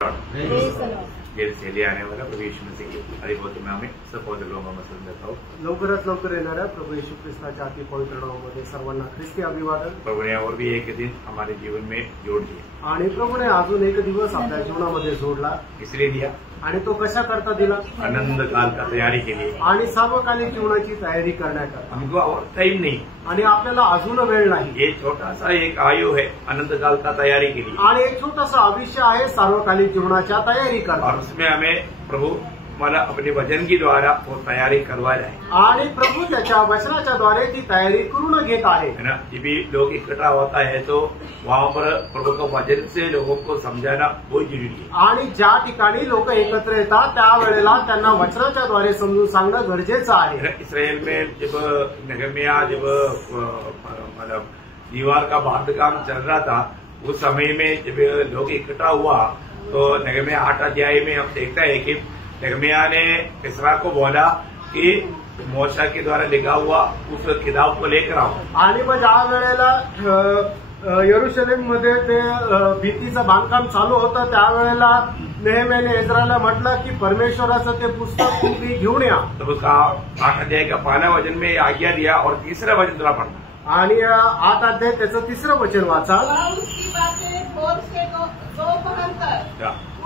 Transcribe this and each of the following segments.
चलिए आने वाला प्रभु यीशु मसीह के अधिपौत्र नामे सब पवित्र लोगों में देता हूँ। लवकरात लवकर येणाऱ्या प्रभू येशू ख्रिस्ताच्या अति पवित्र नावामध्ये सर्वांना ख्रिस्ती अभिवादन। प्रभु ने और भी एक दिन हमारे जीवन में जोड़ दिया आणि प्रभूने अजून एक दिवस आपल्या जीवनामध्ये जोडला। इसलिए दिया आणि तो कशा करता दिला? आनंद काल का तैयारी के लिए आणि सार्वकालिक जीवनाची तयारी करण्याकरता। हमको और टाइम नहीं आणि आपल्याला अजून वेळ नाही। ये छोटा सा एक आयु है अनंत काल का तैयारी के लिए आणि एक छोटासा आयुष्य आहे सार्वकालिक जीवनाच्या तयारी करता। और उसमें हमें प्रभु मला अपने वचन की द्वारा वो तैयारी करवा रहे हैं आणि प्रभू त्याच्या वचनाच्या द्वारे ती तयारी करून घेत आहे है ना। जब भी लोग इकट्ठा होता है तो वहाँ पर प्रभु का वचन से लोगों को समझाना बहुत जरूरी है। आणि ज्या ठिकाणी लोक एकत्र येतात त्यावेळेला त्यांना वचनाच्या द्वारे समजून सांगणं गरजेचं आहे। इसराइल में जब नहम्याह जब मतलब दीवार का बांधकाम चल रहा था उस समय में जब लोग इकट्ठा हुआ तो नहम्याह 8 अध्याय में हम देखता है कि नहम्याह ने इस्रा को बोला कि मोशा के द्वारा लिखा हुआ उस किताब को लेकर आओ। आणि मग ज्या वेळेला यरुशलेम मध्ये ते भीतीचं बांधकाम चालू होतं त्यावेळेला नेहमीने इस्रायलला म्हटलं की परमेश्वराचं ते पुस्तक तुम्ही घेऊन या। तो उसका 8 अध्याय का पहला वचन में आज्ञा दिया और तीसरा वचन तुला पढ़ना आणि 8 अध्याय त्याचं तिसरं वचन वाचा।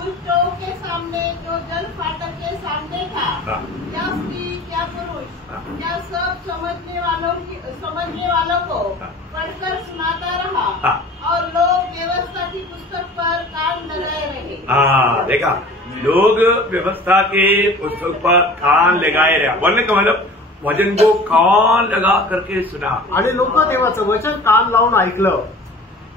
उस चौक के सामने जो जल फाटक के सामने था क्या स्त्री क्या पुरुष क्या सब समझने वालों को पढ़कर सुनाता रहा और लोग व्यवस्था की पुस्तक पर कान लगाए रहे। देखा लोग व्यवस्था के पुस्तक पर कान लगाए रहे बोलने का मतलब वचन को कान लगा करके सुना आणि लोक देवाचं वचन कान लावून ऐकलं।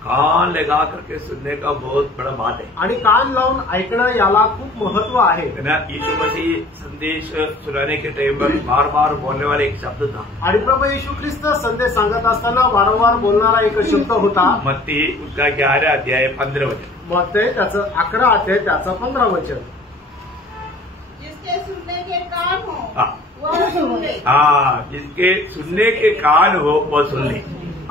कान लगा करके सुनने का बहुत बड़ा बात है आणि कान लावून ऐकणं याला खूप महत्व आहे ना। यीशु मसीह संदेश सुनाने के टाइम पर बार बार बोलने वाला एक शब्द था आणि प्रभू येशू ख्रिस्त संदेश सांगत असताना वारंवार बोलणारा एक शब्द होता मत्ती उसका 11 अध्याय 15 वचन। मत्ती त्याचं 11 अध्याय त्याचं 15 वचन। जिसके सुनने के कान हो वह सुन ले। जिसके सुनने के कान हो वह सुन ले।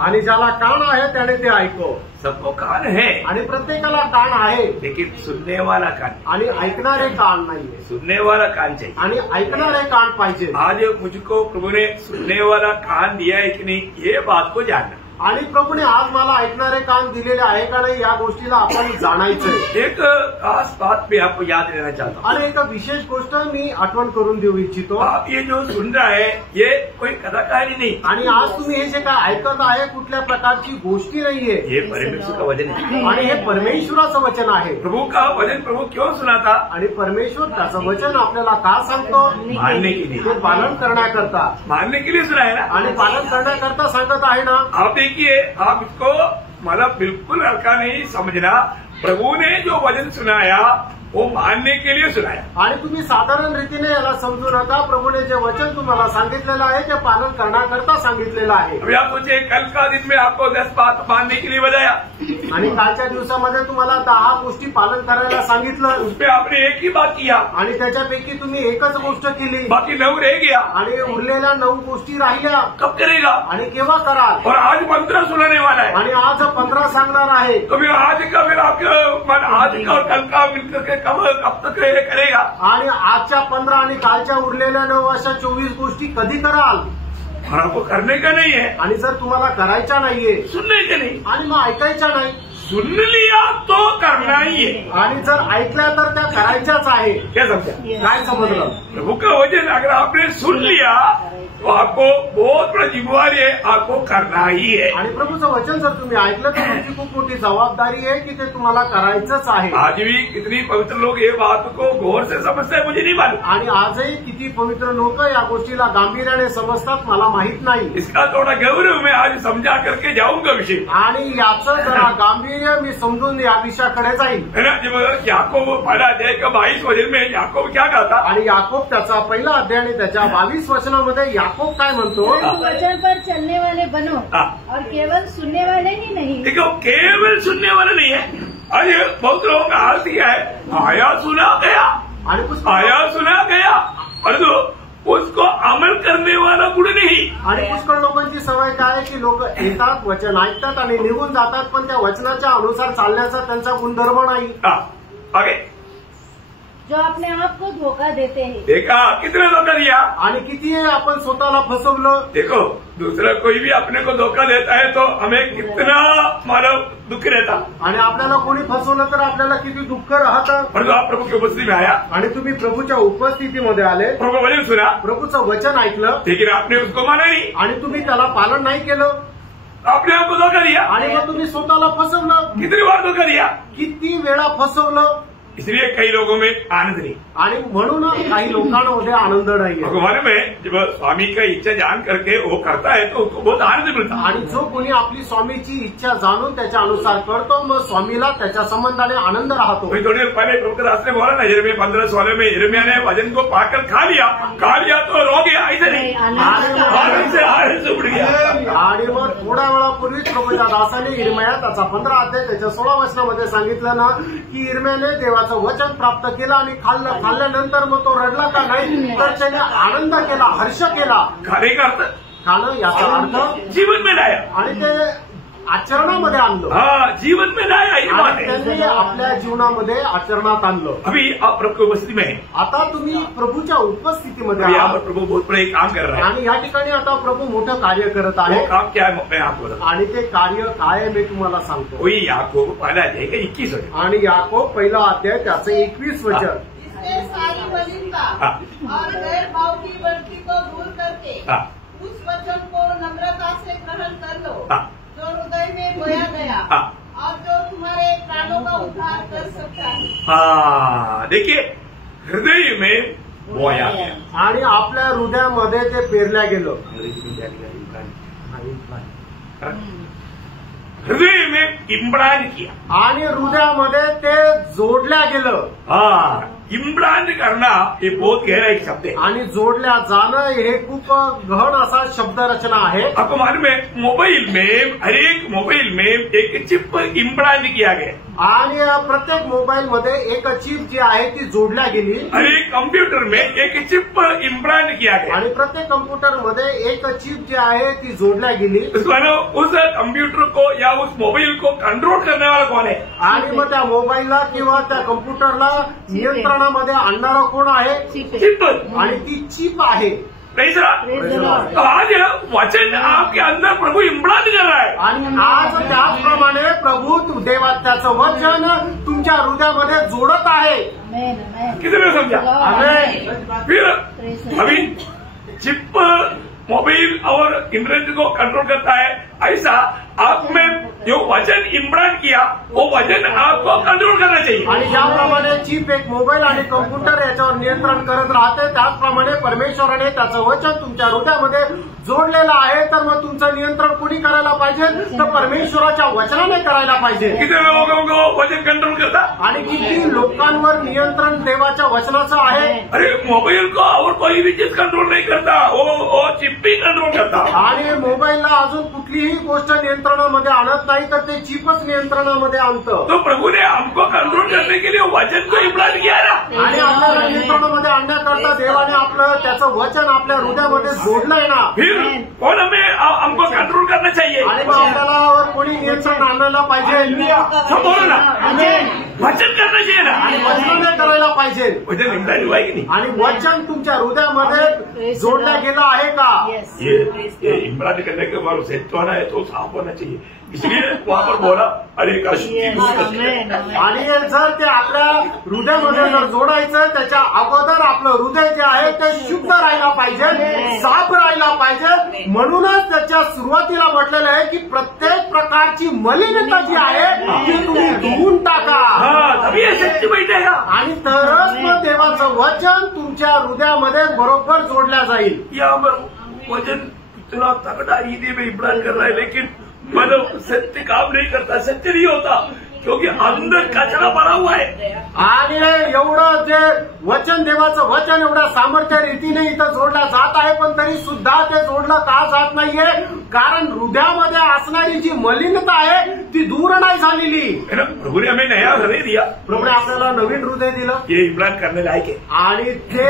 आणि ज्याला कान आहे त्याने ते ऐको। सबको कान है आणि प्रत्येकाला कान आहे लेकिन सुनने वाला कान आणि ऐकणारे कान नाहीये। सुनने वाला कान चाहिए आणि ऐकणारे कान पाहिजे। आज मुझको प्रभु ने सुनने वाला कान दिया है कि नहीं ये बात को जानना। आणि प्रभूने आज मला ऐकणारे कान दिलेले आहे का नाही या गोष्टीला आपण जाणायचंय। एक खास बात भी आपको याद रहना चाहता हूँ आणि एक विशेष गोष्ट मी आठवण करून देऊ इच्छितो। आप ये जो सुन रहा है ये कोई कथाकारी नहीं आणि आज तुम्ही हे जे काय ऐकत आहे कुठल्या प्रकारची गोष्टी नाहीये ये परमेश्वर का वचन है आणि हे परमेश्वराचं वचन आहे। प्रभु का वचन प्रभु क्यों सुनाता आणि परमेश्वर त्याचं वचन आपल्याला का सांगतो? मानने के लिए ते पालन करण्याकरता मानने के लिए सुना है ना आणि पालन करण्याकरता सांगत आहे ना। आप देखिए आप इसको मतलब बिल्कुल हल्का नहीं समझना। प्रभु ने जो वचन सुनाया वो मानने के लिए सुनाया आणि तुम्ही साधारण रीतीने याला समजू नका। प्रभूने जे वचन तुम्हाला सांगितलेलं आहे ते पालन करण्याकरता सांगितलेलं आहे। अभी आप सोचिए कल का दिन में आपको 10 बात मानने के लिए बताया आणि कालच्या दिवसामध्ये तुम्हाला 10 गोष्टी पालन करायला सांगितलं उसपे आपने एक ही बात किया आणि त्याच्यापैकी तुम्ही एकच गोष्ट केली बाकी 9 रह गया आणि उरलेल्या 9 गोष्टी राहिल्या। कब करेगा आणि केव्हा कराल? और आज 15 सुनाने वाला है आणि आज 15 सांगणार आहे। तो मैं आज का मेरा आज का और कल का मिलकर के कब तक करेगा? आणि आजच्या 15 आणि कालच्या उरलेल्या 9 अशा 24 गोष्टी कधी कराल? और आपको करने का नहीं है आणि जर तुम्हाला करायच्या नाहीये सुनने का नहीं आणि मग ऐकायच्या नाही सुन लिया तो करना ही है आणि जर ऐकल्या तर त्या करायच्याच आहे। क्या समझा? काय समजलं? प्रभु का वचन अगर आपने सुन लिया तो आपको बहुत बड़ा जिम्मेवारी है आपको करना ही है। आणि प्रभूचं वचन जर तुम्ही ऐकलं तर तुमची खूप मोठी जबाबदारी आहे की ते तुम्हाला करायचंच आहे। आज भी कितनी पवित्र लोग ये बात को गौर से समझते हैं मुझे नहीं मालूम। आणि आजही किती पवित्र लोक या गोष्टीला गांभीर्याने समजतात मला माहित नाही। इसका थोड़ा गौरव मैं आज समझा करके जाऊंगा विषय आणि याचं जरा गांभीर्य मी समजून या विषयाकडे जाईल है ना। जब याकूब पहला अध्याय का 22 वचन में याकूब क्या कहता आणि याकूब त्याचा पहिला अध्याय आणि त्याच्या 22 वचनामध्ये याकूब काय म्हणतो? वचन पर चलने वाले बनो और केवल सुनने वाले ही नहीं। देखो केवल सुनने वाले नहीं है। आज बहुत लोगों का हाल दिया है आया सुना गया आणि आया सुना गया परंतु उसको अमल करने वाला गुण नहीं। आणि पुष्कळ लोकांची सवय काय आहे की लोक येतात वचन ऐकतात आणि निघून जातात पण त्या वचनाच्या अनुसार चालण्याचा त्यांचा गुणधर्म नाही। आगे जो अपने आप को धोखा देते हैं। देखा कितने धोखा दिया। आणि किती आपण स्वतःला फसवलं। देखो दूसरा कोई भी अपने को धोखा देता है तो हमें कितना मानव दुख रहता। आणि आपल्याला कोणी फसवलं तर आपल्याला किती दुःख राहतं। परंतु आप प्रभु की उपस्थिति में आया आणि तुम्ही प्रभूच्या उपस्थितीमध्ये आले, प्रभु का वचन सुना, प्रभूचं वचन ऐकलं, लेकिन आपने उसको माना नहीं, आणि तुम्ही त्याला पालन नाही केलं, आपने आपको धोखा दिया। आणि मग तुम्ही स्वतःला फसवलं। कितनी बार धोखा दिया। किती वेळा फसवलं। इसलिए कई लोगों में आनंद नहीं, आणि म्हणून काही लोकांमध्ये आनंद नाहीये। भगवान में जब स्वामी का इच्छा जान करके वो करता है तो उसको बहुत आनंद मिलता है। आणि जो कोणी आपली स्वामीची इच्छा जाणून त्याच्या अनुसार करतो, मग स्वामीला त्याच्या संबंधाने आनंद राहतो। थोड़ी देर पहले प्रभु के रास्ते में बोला ना, यिर्मयाह 15:16 में यिर्मयाह ने वचन को पाकर खा लिया तो रो गया, ऐसे नहीं आनंद से उड़ गया। आणि मग थोड्या वेळापूर्वीच प्रभूच्या दासाने यिर्मयाह त्याचा 15 अध्याय त्याच्या 16 वचनामध्ये सांगितलं ना की यिर्मयाहने देवाचं वचन प्राप्त केलं आणि खाल्ल्यानंतर मग तो रडला का नाही, तर त्याने आनंद केला, हर्ष केला। खाने का अर्थ खाणं याचा अर्थ जीवन में लाया, आणि ते आचरणामध्ये आणलं। हाँ जीवन में लाया, ये बात है। त्यांनी आपल्या जीवनामध्ये आचरणात आणलं। अभी आप प्रभु की उपस्थिति में है, आता तुम्ही प्रभूच्या उपस्थितीमध्ये यहाँ आहात, पर प्रभु बहुत बड़ा एक काम कर रहा है। आणि या ठिकाणी आता प्रभू मोठं कार्य करत आहे। वो काम क्या है मैं आपको बताऊं। आणि ते कार्य काय आहे मी तुम्हाला सांगतो। वही याकूब पहला अध्याय का 21 वचन, आणि याकोब पहिला अध्याय त्याचं 21 वचन। इससे सारी मलिनता और गैर भाव की वृत्ति को दूर करके उस वचन को नम्रता से ग्रहण कर लो जो हृदय में बोया गया और जो तुम्हारे प्राणों का उद्धार कर सकता है। हाँ देखिए हृदय में बोया गया, आणि आपल्या हृदयामध्ये ते पेरल्या गेलं। हृदय में इम्रान किया, आणि हृदयामध्ये ते जोडल्या गेलं। हाँ इम्रान करना ये बहुत गहरा एक शब्द है। आणि जोडल्या जाणं हे खूप गहन असा शब्द रचना आहे। आपको मालूम है मोबाइल में हर एक मोबाइल में एक चिप इम्प्लांट किया गया, आणि प्रत्येक मोबाईल मध्ये एक चिप जी आहे ती जोडल्या गेली। हर एक कंप्यूटर में एक चिप इम्प्लांट किया गया, आणि प्रत्येक कम्प्युटर मध्ये एक चिप जी आहे ती जोडल्या गेली। उस कंप्यूटर को या उस मोबाइल को कंट्रोल करने वाला कौन है। आणि मग त्या मोबाईलला किंवा त्या कम्प्युटरला नियंत्रणामध्ये आणणारा कोण आहे, चिप, आणि ती चिप आहे। तो आज वचन आपके अंदर प्रभु इम्प्लांट कर रहा है, आणि आज त्याचप्रमाणे प्रभू देवा त्याचं वचन तुमच्या हृदयामध्ये जोडत आहे। कितने समझा। फिर अभी चिप मोबाइल और इंटरनेट को कंट्रोल करता है, ऐसा आप में जो वचन इम्प्लांट किया वो वचन आपको कंट्रोल करना चाहिए। आणि ज्याप्रमाणे चिप एक मोबाईल आणि कम्प्युटर याच्यावर नियंत्रण करत राहते, त्याचप्रमाणे परमेश्वराने त्याचं वचन तुमच्या हृदयामध्ये जोडलेलं आहे। तर मग तुमचं नियंत्रण कोणी करायला पाहिजे, तर परमेश्वराच्या वचनाने करायला पाहिजे। कितने लोगों को वचन कंट्रोल करता, आणि किती लोकांवर नियंत्रण देवाच्या वचनाचं आहे। अरे मोबाइल को और कोई भी चीज कंट्रोल नहीं करता, वो चिप भी कंट्रोल करता। आणि मोबाईलला अजून कुठलीही गोष्ट नियंत्रणामध्ये आणत नाही, तर ते चिपच नियंत्रणामध्ये आणतं। तो प्रभु ने हमको कंट्रोल करने के लिए वचन को इम्प्लांट किया ना, आणि आपल्याला नियंत्रणामध्ये आणण्याकरता देवाने आपलं त्याचं वचन आपल्या हृदयामध्ये जोडलंय ना। फिर कौन हमको कंट्रोल करना चाहिए। आणि मग आपल्याला कोणी नियंत्रण आणायला पाहिजे, सब बोलो ना, वचन करना चाहिए ना, आणि वचनाने करायला पाहिजे। वचन इम्प्लांट हुआ है कि नहीं। आणि वचन तुमच्या हृदयामध्ये जोडलं गेलं आहे का। ये इम्प्लांट करने के बाद सेट होना है तो साफ होना चाहिए, इसलिए वहां पर बोला अरे आणि जर ते आपल्या हृदयामध्ये जर जोडायचं, त्याच्या अगोदर आपलं हृदय जे आहे ते शुद्ध राहायला पाहिजे, साफ राहायला पाहिजे। म्हणूनच त्याच्या सुरुवातीला म्हटलेलं आहे की प्रत्येक प्रकारची मलिनता जी आहे ती तुम्ही धुवून टाका, तभी सत्य बैठेगा। आणि तरच मग देवाचं वचन तुमच्या हृदयामध्ये बरोबर जोडल्या जाईल। यहाँ पर वचन इतना तगड़ा हिंदी में इम्प्लांट कर रहा है, लेकिन मतलब सत्य काम नहीं करता, सत्य नहीं होता, क्योंकि अंदर कचरा भरा हुआ है। आणि एवढं जे वचन देवाचं वचन एवढ्या सामर्थ्य रीतीने इथं जोडलं जात आहे, पण तरी सुद्धा ते जोडलं का जात नाहीये, कारण हृदयामध्ये असणारी जी मलिनता आहे ती दूर नाही झालेली। प्रभु ने हमें नया हृदय दिया, प्रभूने आपल्याला नवीन हृदय दिलं, ये इम्प्लांट करने लायक है, आणि ते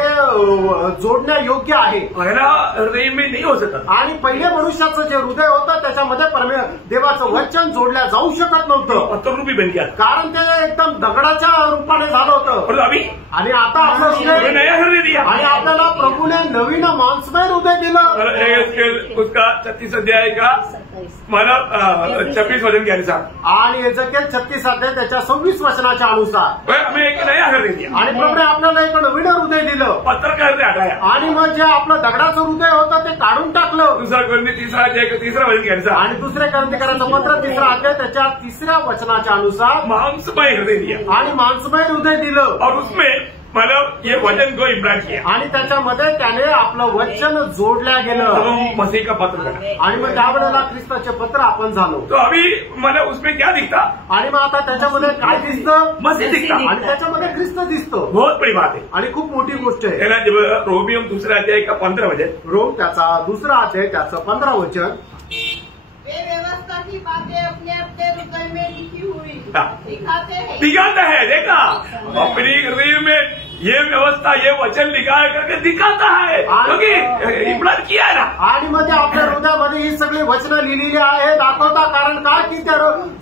जोडण्या योग्य आहे। पहला हृदय में नहीं हो सकता, आणि पहिल्या मनुष्याचं जे हृदय होतं त्याच्यामध्ये देवाचं वचन जोडल्या जाऊ शकत नव्हतं, पत्थर रूपी बन गया, कारण ते एकदम दगडाच्या रूपाने झालं होतं। होतं और अभी आणि आता आपलं तुम्हें हृदय नया हृदय दिया आणि आपल्याला प्रभूने नवीन मांसमय हृदय दिलं उसका 36 अध्याय का मला 26 वचन के अनुसार आणि एजेकिएल 36 अध्याय त्याच्या 26 वचनाच्या अनुसार हमें एक नया हृदय दिया आणि प्रभूने आपल्याला एक नवीन हृदय दिलं, पत्थर का हृदय हटाया आणि मग जे आपलं दगडाचं हृदय होतं ते काढून टाकलं. दूसरा कोरिन्थी 3 अध्याय का 3 वचन के अनुसार आणि दुसरे ग्रंथकाराचं पत्र 3 अध्याय त्याच्या 3 वचनाच्या अनुसार मांसमय हृदय दिया आणि मांसमय हृदय दिलं और उसमें मतलब ये वचन को इम्प्लांट किया आणि त्याच्यामध्ये त्याने आपलं वचन जोडल्या तो गेलं हम मसीह का पत्र बना. आणि मग त्यावेळेला ख्रिस्ताचे पत्र आपण झालो. तो अभी मतलब उसमें क्या दिखता? आणि मग आता त्याच्यामध्ये काय दिसतं? मसीह दिखता. आणि त्याच्यामध्ये ख्रिस्त दिसतो. बहुत बड़ी बात है. आणि खूप मोठी गोष्ट आहे. है ना. जब रोमियो 2 अध्याय का 15 वचन, रोम त्याचा 2 अध्याय त्याचं 15 वचन, वे व्यवस्था की बातें अपने अपने हृदय में लिखी हुई दिखाते दिखाता है. देखा अपनी हृदय में ये व्यवस्था ये वचन लिखा है करके दिखाता है, क्योंकि इम्प्लांट किया है ना. आणि मध्ये आपल्या हृदयामध्ये ही सगळी वचनं लिहिलेली आहे, दाखवता. कारण का की त्या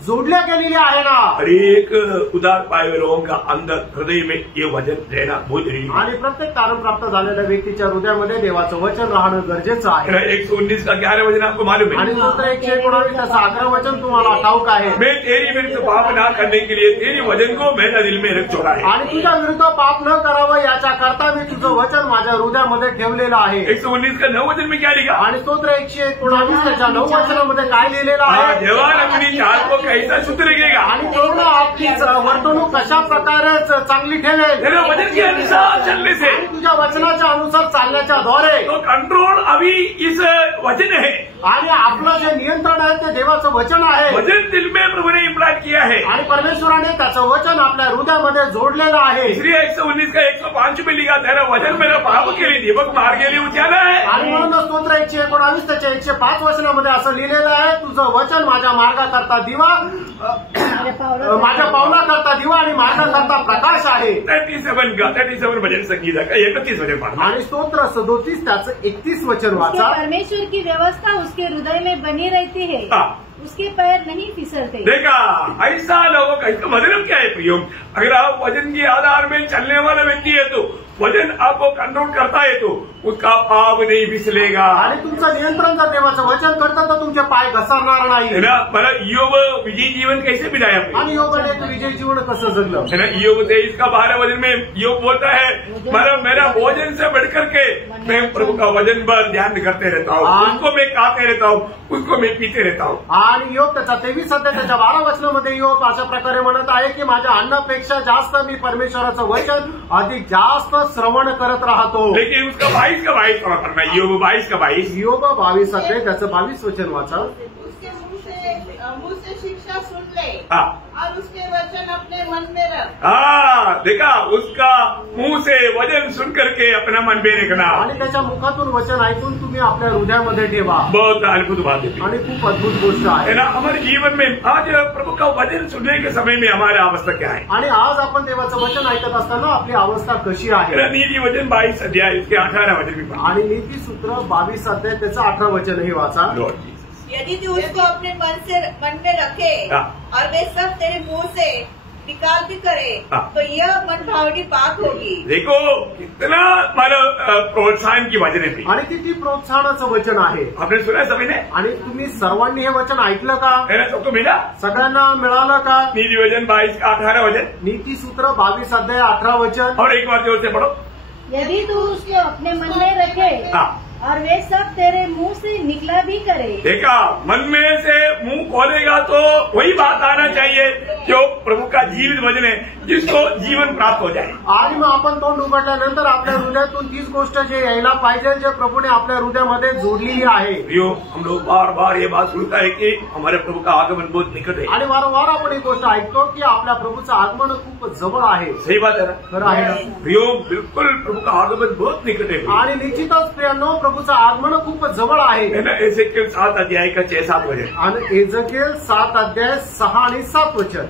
जोडल्या गेलेली आहे ना. हर एक उदार पाए हुए लोगों का अंदर हृदय में ये वचन रहना बहुत जरूरी है. आणि प्रत्येक तारण प्राप्त झालेल्या व्यक्तीच्या हृदयामध्ये देवाचं वचन राहणं गरजेचं आहे. 119 का 11 वचन आपको मालूम आणि है. नंतर 119 त्याचं 11 वचन तुम्हाला ठाऊक आहे. मैं तेरी विरुद्ध पाप ना करने के लिए तेरी वचन को मैंने दिल में रख छोड़ा है. आणि तुझ्या विरुद्ध पाप न करावं याच्या करता मी तुझं वचन माझ्या हृदयामध्ये ठेवलेलं आहे. 119 का 9 वचन में क्या लिखा? आणि स्तोत्र 119 त्याच्या 9 वचनामध्ये काय लिहिलेलं आहे? जवान अपनी चाल को कैसा शुद्ध रखेगा. आणि तेवढं आपली वर्तणूक कशा प्रकारे चांगली ठेवेल. तेरे वचन के अनुसार चलने से, तुझ्या वचनाच्या अनुसार चालण्याच्या द्वारे तो कंट्रोल अभी इस वचन है. आणि आपलं जे नियंत्रण आहे ते देवाचं वचन आहे. वचन दिल में प्रभु ने इम्प्लांट किया है. आणि परमेश्वराने त्याचं वचन आपल्या हृदयामध्ये जोडलेलं आहे. इसलिए 119 का 105 में लिखा, तेरा वचन मेरा पाप के लिए दीपक मार्ग के लिए उजाला है. आणि म्हणून स्तोत्र 119 त्याच्या 105 वचनामध्ये असं लिहिलेलं आहे, तुझं वचन माझ्या मार्गाकरता दिवा, माझ्या पावलाकरता दिवा आणि मार्गाकरता प्रकाश आहे. 37 वचन संगीता का 31 वचन पढ़ना. आणि स्तोत्र 37 त्याचं 31 वचन वाचा. परमेश्वर की व्यवस्था उसके हृदय में बनी रहती है, उसके पैर नहीं फिसलते. देखा ऐसा लोगों का, इसका मतलब क्या है प्रियो? अगर आप वचन के आधार में चलने वाला व्यक्ति है तो वचन आपको कंट्रोल करता है तो उसका पाप नहीं फिसलेगा. आणि तुमचं नियंत्रण जर देवाचं वचन करतं तर तुमचे पाय घसरणार नाही. है ना. मला योग विजय जीवन कैसे बिताया? आणि योगाने एक विजय जीवन कसं जगलं? है ना. योग 23 का 12 वचन में योग बोलता है, मेरा भोजन से बढ़ करके मैं प्रभु का वचन पर ध्यान करते रहता हूँ, उसको मैं खाते रहता हूँ, उसको मैं पीते रहता हूँ. आणि योग त्याचा 23 अध्याय त्याच्या 12 वचनामध्ये योग अशा प्रकारे म्हणत आहे की माझ्या अन्नापेक्षा जास्त मी परमेश्वराचं वचन अधिक जास्त श्रवण करत राहतो. लेकिन उसका 22 का 22 पढ़ना. योग 22 का 22. योग 22 अध्याय त्याचं 22 वचन वाचा. उसके मुंह से शिक्षा सुन ले हाँ. और उसके वचन अपने मन में रख. देखा उसका मुंह से वचन सुन करके अपना मन में रखना. आणि त्याच्या मुखातून वचन ऐकून तुम्ही आपल्या हृदयामध्ये ठेवा. बहुत अद्भुत बात है. आणि खूप अद्भुत गोष्ट है आहे ना. हमारे जीवन में आज प्रभु का वचन सुनने के समय में हमारी अवस्था क्या है? आणि आज आपण देवाचं वचन ऐकत असताना आपली अवस्था कशी आहे? नीति वचन 22 अध्याय उसके 18 वचन भी पढ़ा. आणि नीतिसूत्र 22 अध्याय त्याचं 18 वचनही वाचा. यदि तू उसको अपने मन में रखे और वे सब तेरे मुंह से निकाल भी करे तो यह मन भावनी बात होगी. देखो कितना प्रोत्साहन की वचन है. आणि किती प्रोत्साहनाचं वचन आहे. आपने सुना सभी ने. आणि तुम्ही सर्वांनी हे वचन ऐकलं का? सबको मिला. सगळ्यांना मिळालं का? नीति वचन 22 का 18 वचन. नीतिसूत्र 22 अध्याय 18 वचन. और एक बार जोर से पढ़ो. यदि तू उसको अपने मन में रखे और वे सब तेरे मुंह से निकला भी करे. देखा मन में से मुंह खोलेगा तो वही बात आना चाहिए जो प्रभू का जीवित वचन है, जिसको जीवन प्राप्त हो जाए. आणि मग आपण तोंड उघडल्यानंतर आपल्या हृदयातून तीच गोष्ट जे यायला पाहिजे जे प्रभूने आपल्या हृदयामध्ये जोडलेली आहे. हम लोग बार बार ये बात सुनता है कि हमारे प्रभू का आगमन बहुत निकट है. आणि वारंवार आपण एक गोष्ट ऐकतो की आपल्या प्रभूचं आगमन खूप जवळ आहे. सही बात है ना. खरं आहे ना. बिल्कुल प्रभू का आगमन बहुत निकट है. आणि निश्चितच प्रियांनो प्रभूचं आगमन खूप जवळ आहे. एजेकिएल 7 अध्याय का 6-7 वचन. आणि एजेकिएल 7 अध्याय 6 आणि 7 वचन.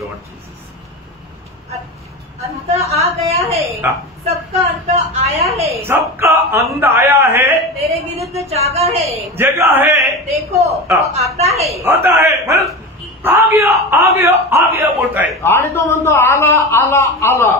Lord Jesus. अंत आ गया है. सबका अंत आया है. सबका अंत आया है. तेरे विरुद्ध जागा है. जगह है. देखो वो आता है. आता है. मतलब आ गया आ गया आ गया बोलता है आणि तो म्हणतो आला आला आला.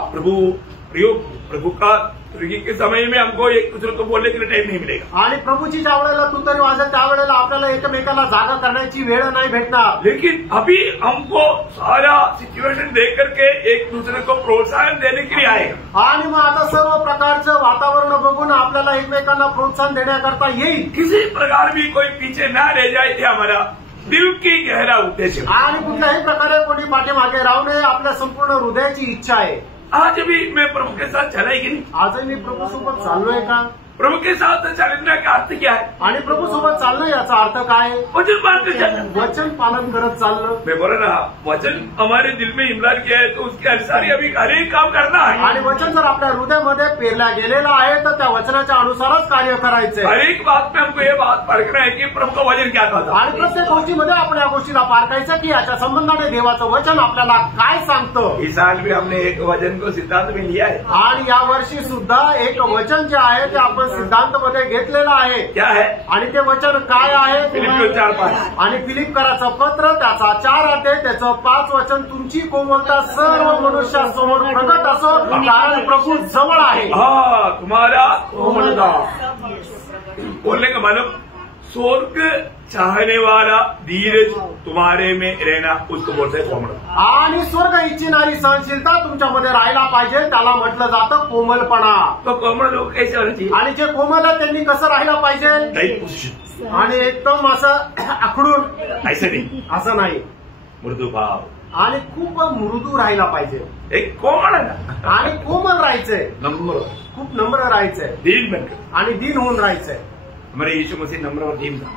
प्रभु का स्वर्गीय के समय में हमको एक दूसरे को बोलने के लिए टाइम नहीं मिलेगा. आणि प्रभूची ज्या वेळेला तू तरी वाजत त्यावेळेला आपल्याला एकमेकाला जागा करण्याची वेळ नाही भेटणार. लेकिन अभी हमको सारा सिचुएशन देख करके एक दूसरे को प्रोत्साहन देने के लिए आएगा. आणि मग आता सर्व प्रकारचं वातावरण बघून आपल्याला एकमेकांना प्रोत्साहन देण्याकरता येईल. किसी प्रकार भी कोई पीछे ना रह जाए ये हमारा दिल की गहरा उद्देश्य. आणि कुठल्याही प्रकारे कोणी पाठीमागे राहू नये आपल्या संपूर्ण हृदयाची इच्छा आहे. आज भी मैं प्रभु के साथ चला ही नहीं. आजही मी प्रभू सोबत चाललोय का? प्रभु के साथ चलने का अर्थ क्या है? आणि प्रभू सोबत चालणं याचा अर्थ काय? वचन मानकर चलना. वचन पालन करत चाललं. मैं बोला ना वचन हमारे दिल में इमरान किया है तो उसके अनुसार ही अभी हर एक काम करना है. आणि वचन जर आपल्या हृदयामध्ये पेरल्या गेलेलं आहे तर त्या वचनाच्या अनुसारच कार्य करायचंय. हर एक बात में हमको ये बात परखना है कि प्रभु का वचन क्या कहता. आणि प्रत्येक गोष्टीमध्ये आपण या गोष्टीला पारखायचं की याच्या संबंधाने देवाचं वचन आपल्याला काय सांगतं. इस साल भी हमने एक वचन को सिद्धांत में लिया है. आणि या वर्षी सुद्धा एक वचन जे आहे ते आपण सिद्धांतमध्ये घेतलेलं आहे. क्या है? आणि ते वचन काय आहे? फिलिप्पियों 4:5. आणि फिलिप्पियराचं पत्र त्याचा 4 अध्याय त्याचं 5 वचन तुमची कोमलता सर्व मनुष्यासमोर प्रगट असो कारण प्रभू जवळ आहे. हाँ तुम्हारा कोमलता बोलने का मतलब स्वर्ग चाहने वाला धीरज तुम्हारे में रहना उसको बोलते हैं कोमलता. आणि स्वर्ग इच्छिणारी सहनशीलता तुमच्यामध्ये राहायला पाहिजे त्याला म्हटलं जातं कोमलपणा. तो कोमल लोग कैसे होना चाहिए? आणि जे कोमल आहे त्यांनी कसं राहायला पाहिजे? Tight position. आणि एकदम असं आखडून ऐसे नहीं. असं नाही. मृदू भाव आणि खूप मृदू राहायला पाहिजे. एक कोमल है ना. आणि कोमल राहायचंय. नम्र खूप नम्र राहायचंय. दीन बनकर. आणि दीन होऊन राहायचंय. हमारे यीशु मसीह नम्र और दीन था.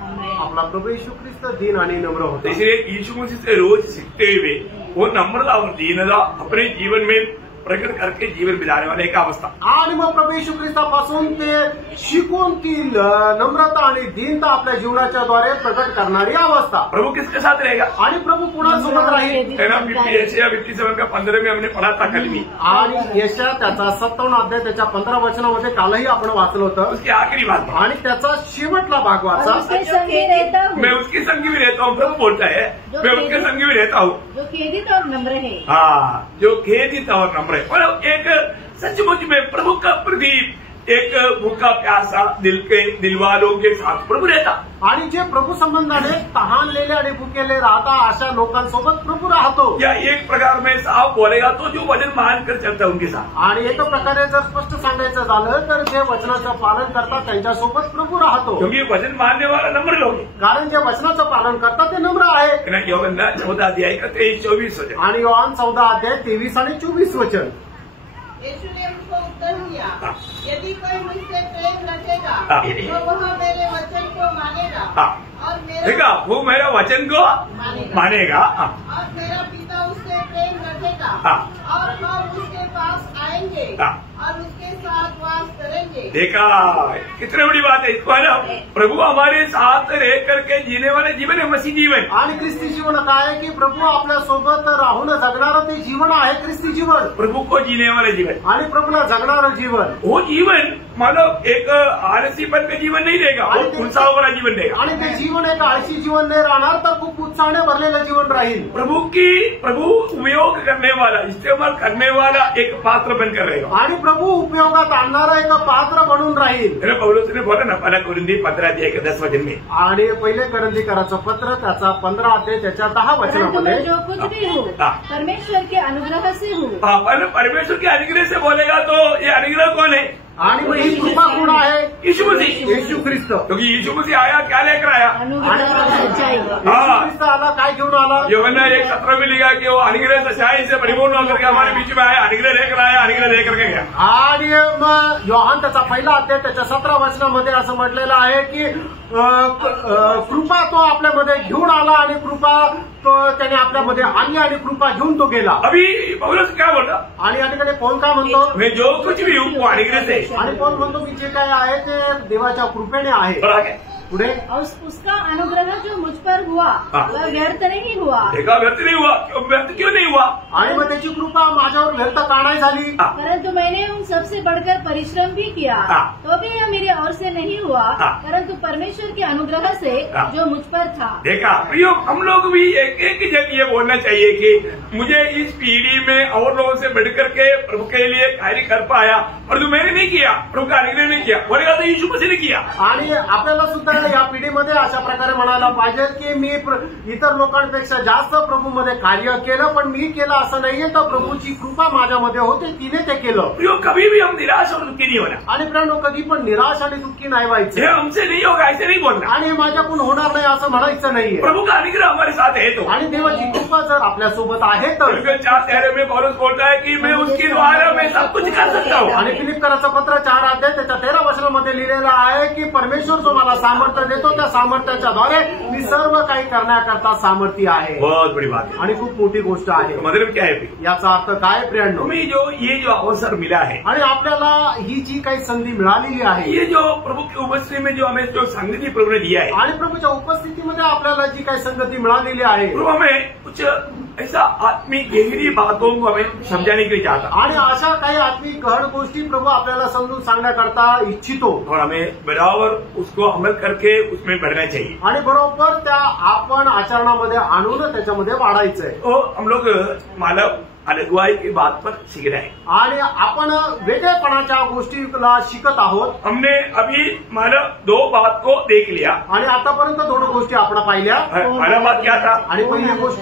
आपला प्रभू येशू ख्रिस्त दीन आणि नम्र तो होते. इसलिए यीशु मसीह से रोज सीखते हुए वो नम्रता और दीनता अपने जीवन में प्रकट करके जीवन बिताने वाले एक अवस्था. आणि मग प्रभू येशू ख्रिस्तापासून ते शिकून ती नम्रता आणि दीनता आपल्या जीवनाच्या द्वारे प्रकट करणारी अवस्था. प्रभु किसके साथ रहेगा? आणि प्रभू कुणासोबत राहील? 57 का 15 में हमने पढ़ा था कल भी. आणि यशा त्याचा 57 अध्याय त्याच्या 15 वचनामध्ये कालही आपण वाचलं होतं. उसकी आखिरी बात आणि त्याचा शेवटला भाग वाचा. मैं उसकी संगी में रहता हूँ. प्रभु बोलता है मैं उसके संगी में रहता हूँ जो खेदित और नम्र है. हाँ जो खेदित और नम्र है. मतलब एक सचमुच में प्रभु का प्रदीप एक भूखा प्यासा दिल वालों के साथ प्रभु रहता. आणि जे प्रभू संबंधाने तहानलेले आणि भुकेले राहता अशा लोकांसोबत प्रभू राहतो. या एक प्रकार में साफ बोलेगा तो जो वचन मान कर चलता है उनके साथ. आणि एक प्रकारे जर स्पष्ट सांगायचं झालं तर जे वचनाचं पालन करतात त्यांच्यासोबत प्रभू राहतो. क्योंकि वचन मानने वाला नम्र लोग हैं. कारण जे वचनाचं पालन करतात ते नम्र आहे. योहन्ना 14 अध्याय का 23-24 वचन. आणि योहान 14 अध्याय 23 आणि 24 वचन. यीशु ने उनको उत्तर दिया, यदि कोई मुझसे प्रेम रखेगा तो वह मेरे वचन को मानेगा और देखा वो मेरा वचन को मानेगा और मेरा पिता उससे प्रेम रखेगा और हम उसके पास आएंगे और उसके साथ वास करेंगे. देखा कितनी बड़ी बात है. इसको है ना प्रभु हमारे साथ रह करके जीने वाले जीवन है मसीह जीवन. आणि ख्रिस्ती जीवन काय आहे की प्रभू आपल्या सोबत राहून जगणारं ते जीवन आहे ख्रिस्ती जीवन. प्रभु को जीने वाले जीवन आणि प्रभूला जगणारं जीवन. वो जीवन मतलब एक आलसीपन का जीवन नहीं देगा. वो उत्साह वाला जीवन देगा. आणि ते जीवन एक आळशी जीवन नाही राहणार तर खूप उत्साहाने भरलेलं जीवन राहील. प्रभु उपयोग करने वाला इस्तेमाल करने वाला एक पात्र बनकर रहेगा. आणि प्रभू उपयोगात आणणारा एक पात्र बनून राहील. पौलुस ने बोला ना 1 कोरिन्थी 15 अध्याय के 10 वचन में. आणि पहिले करंथीकराचं पत्र त्याचा 15 अध्याय त्याच्या 10 वचनामध्ये जो कुछ भी हो परमेश्वर के अनुग्रह से हो. परमेश्वर के अनुग्रह से बोलेगा तो ये अनुग्रह कौन है? आणि मग ही कृपा कोण आहे? यीशु मसीह. येशू ख्रिस्त. क्योंकि यीशु मसीह आया क्या लेकर आया? येशू ख्रिस्त आला काय घेऊन आला? योहन्ना 1:17 में लिखा कि वो अनुग्रह सच्चाई से परिपूर्ण होकर के हमारे बीच में आया. अनुग्रह लेकर आया. अनुग्रह लेकर के गया. आणि मग योहान त्याचा पहिला अध्याय त्याच्या 17 वचनामध्ये असं म्हटलेलं आहे की कृपा तो आपल्यामध्ये घेऊन आला आणि कृपा तो त्याने आपल्यामध्ये आणली आणि कृपा घेऊन तो गेला. अभी पौलुस क्या बोलता? आणि या ठिकाणी पौल काय म्हणतो? मैं जो कुछ भी हूँ वो अनुग्रह से. आणि पौल म्हणतो की जे काय आहे ते देवाच्या कृपेने आहे. पुढे उसका अनुग्रह जो मुझ पर हुआ वह व्यर्थ नहीं हुआ। देखा, व्यर्थ नहीं हुआ। व्यर्थ क्यों नहीं हुआ? आणि मग त्याची कृपा माझ्यावर व्यर्थ का नाही झाली? परंतु मैंने उन सबसे बढ़कर परिश्रम भी किया, तो भी यह मेरे ओर से नहीं हुआ, परंतु परमेश्वर के अनुग्रह से जो मुझ पर था। देखा प्रियो, हम लोग भी एक जन ये बोलना चाहिए कि मुझे इस पीढ़ी में और लोगों से बढ़कर के प्रभु के लिए कार्य कर पाया, परंतु मैंने नहीं किया, प्रभु का अनुग्रह नहीं किया, बोलेगा तो यीशु मसीह ने किया। आणि आपल्याला सुद्धा या पिढीमध्ये अशा प्रकारे म्हणायला पाहिजे की मी इतर लोकांपेक्षा जास्त प्रभूमध्ये कार्य केलं, पण मी केलं असं नाहीये, तर प्रभूची कृपा माझ्यामध्ये होते, तिने ते केलं। प्रियो, कभी भी हम निराश और दुखी नहीं होना। आणि प्रियो, कधी पण निराश आणि दुःखी नाही व्हायचं। ये हमसे नहीं होगा ऐसे नहीं बोलना, आणि माझ्याकडून होणार नाही असं म्हणायचं नाहीये। प्रभु का अनुग्रह हमारे साथ है तो, आणि देवाची कृपा जर आपल्या सोबत आहे तर 4:13 में पौलुस बोलता है कि मैं उसके द्वारा मैं सब कुछ कर सकता हूँ। आणि फिलिप्पियराचं पत्र 4 अध्याय त्याच्या 13 वचनामध्ये लिहिलेलं आहे की परमेश्वर जो मला सामर्थ्य देतो त्या सामर्थ्याच्या द्वारे मी सर्व काही करण्याकरता सामर्थ्य आहे। बहुत बड़ी बात है आणि खूप मोठी गोष्ट आहे। मतलब क्या है? याचा अर्थ काय प्रियांनो? तुम्हें ये जो अवसर मिला है आणि आपल्याला ही जी काही संधी मिळालेली आहे, ये जो प्रभु की उपस्थिति में जो हमें जो संगति प्रभु ने दिया है, आणि प्रभूच्या उपस्थितीमध्ये आपल्याला जी काही संगती मिळालेली आहे, प्रभु हमें कुछ ऐसा आत्मिक गहरी बातों को हमें समझाने के लिए चाहता आणि अशा काही आत्मिक गहन गोष्टी प्रभू आपल्याला समजून सांगण्याकरता इच्छितो, और हमें बराबर उसको अमल करके उसमें बढ़ना चाहिए। आणि बरोबर त्या आपण आचरणामध्ये आणून त्याच्यामध्ये वाढायचंय। तो हम लोग मानव अलगवाई की बात पर सीख रहे हैं, आणि आपण वेगळेपणाच्या गोष्टीला शिकत आहोत। हमने अभी मानव 2 बात को देख लिया, आणि आतापर्यंत 2 गोष्टी आपण पाहिल्या। पहला बात क्या था? आणि पहिली गोष्ट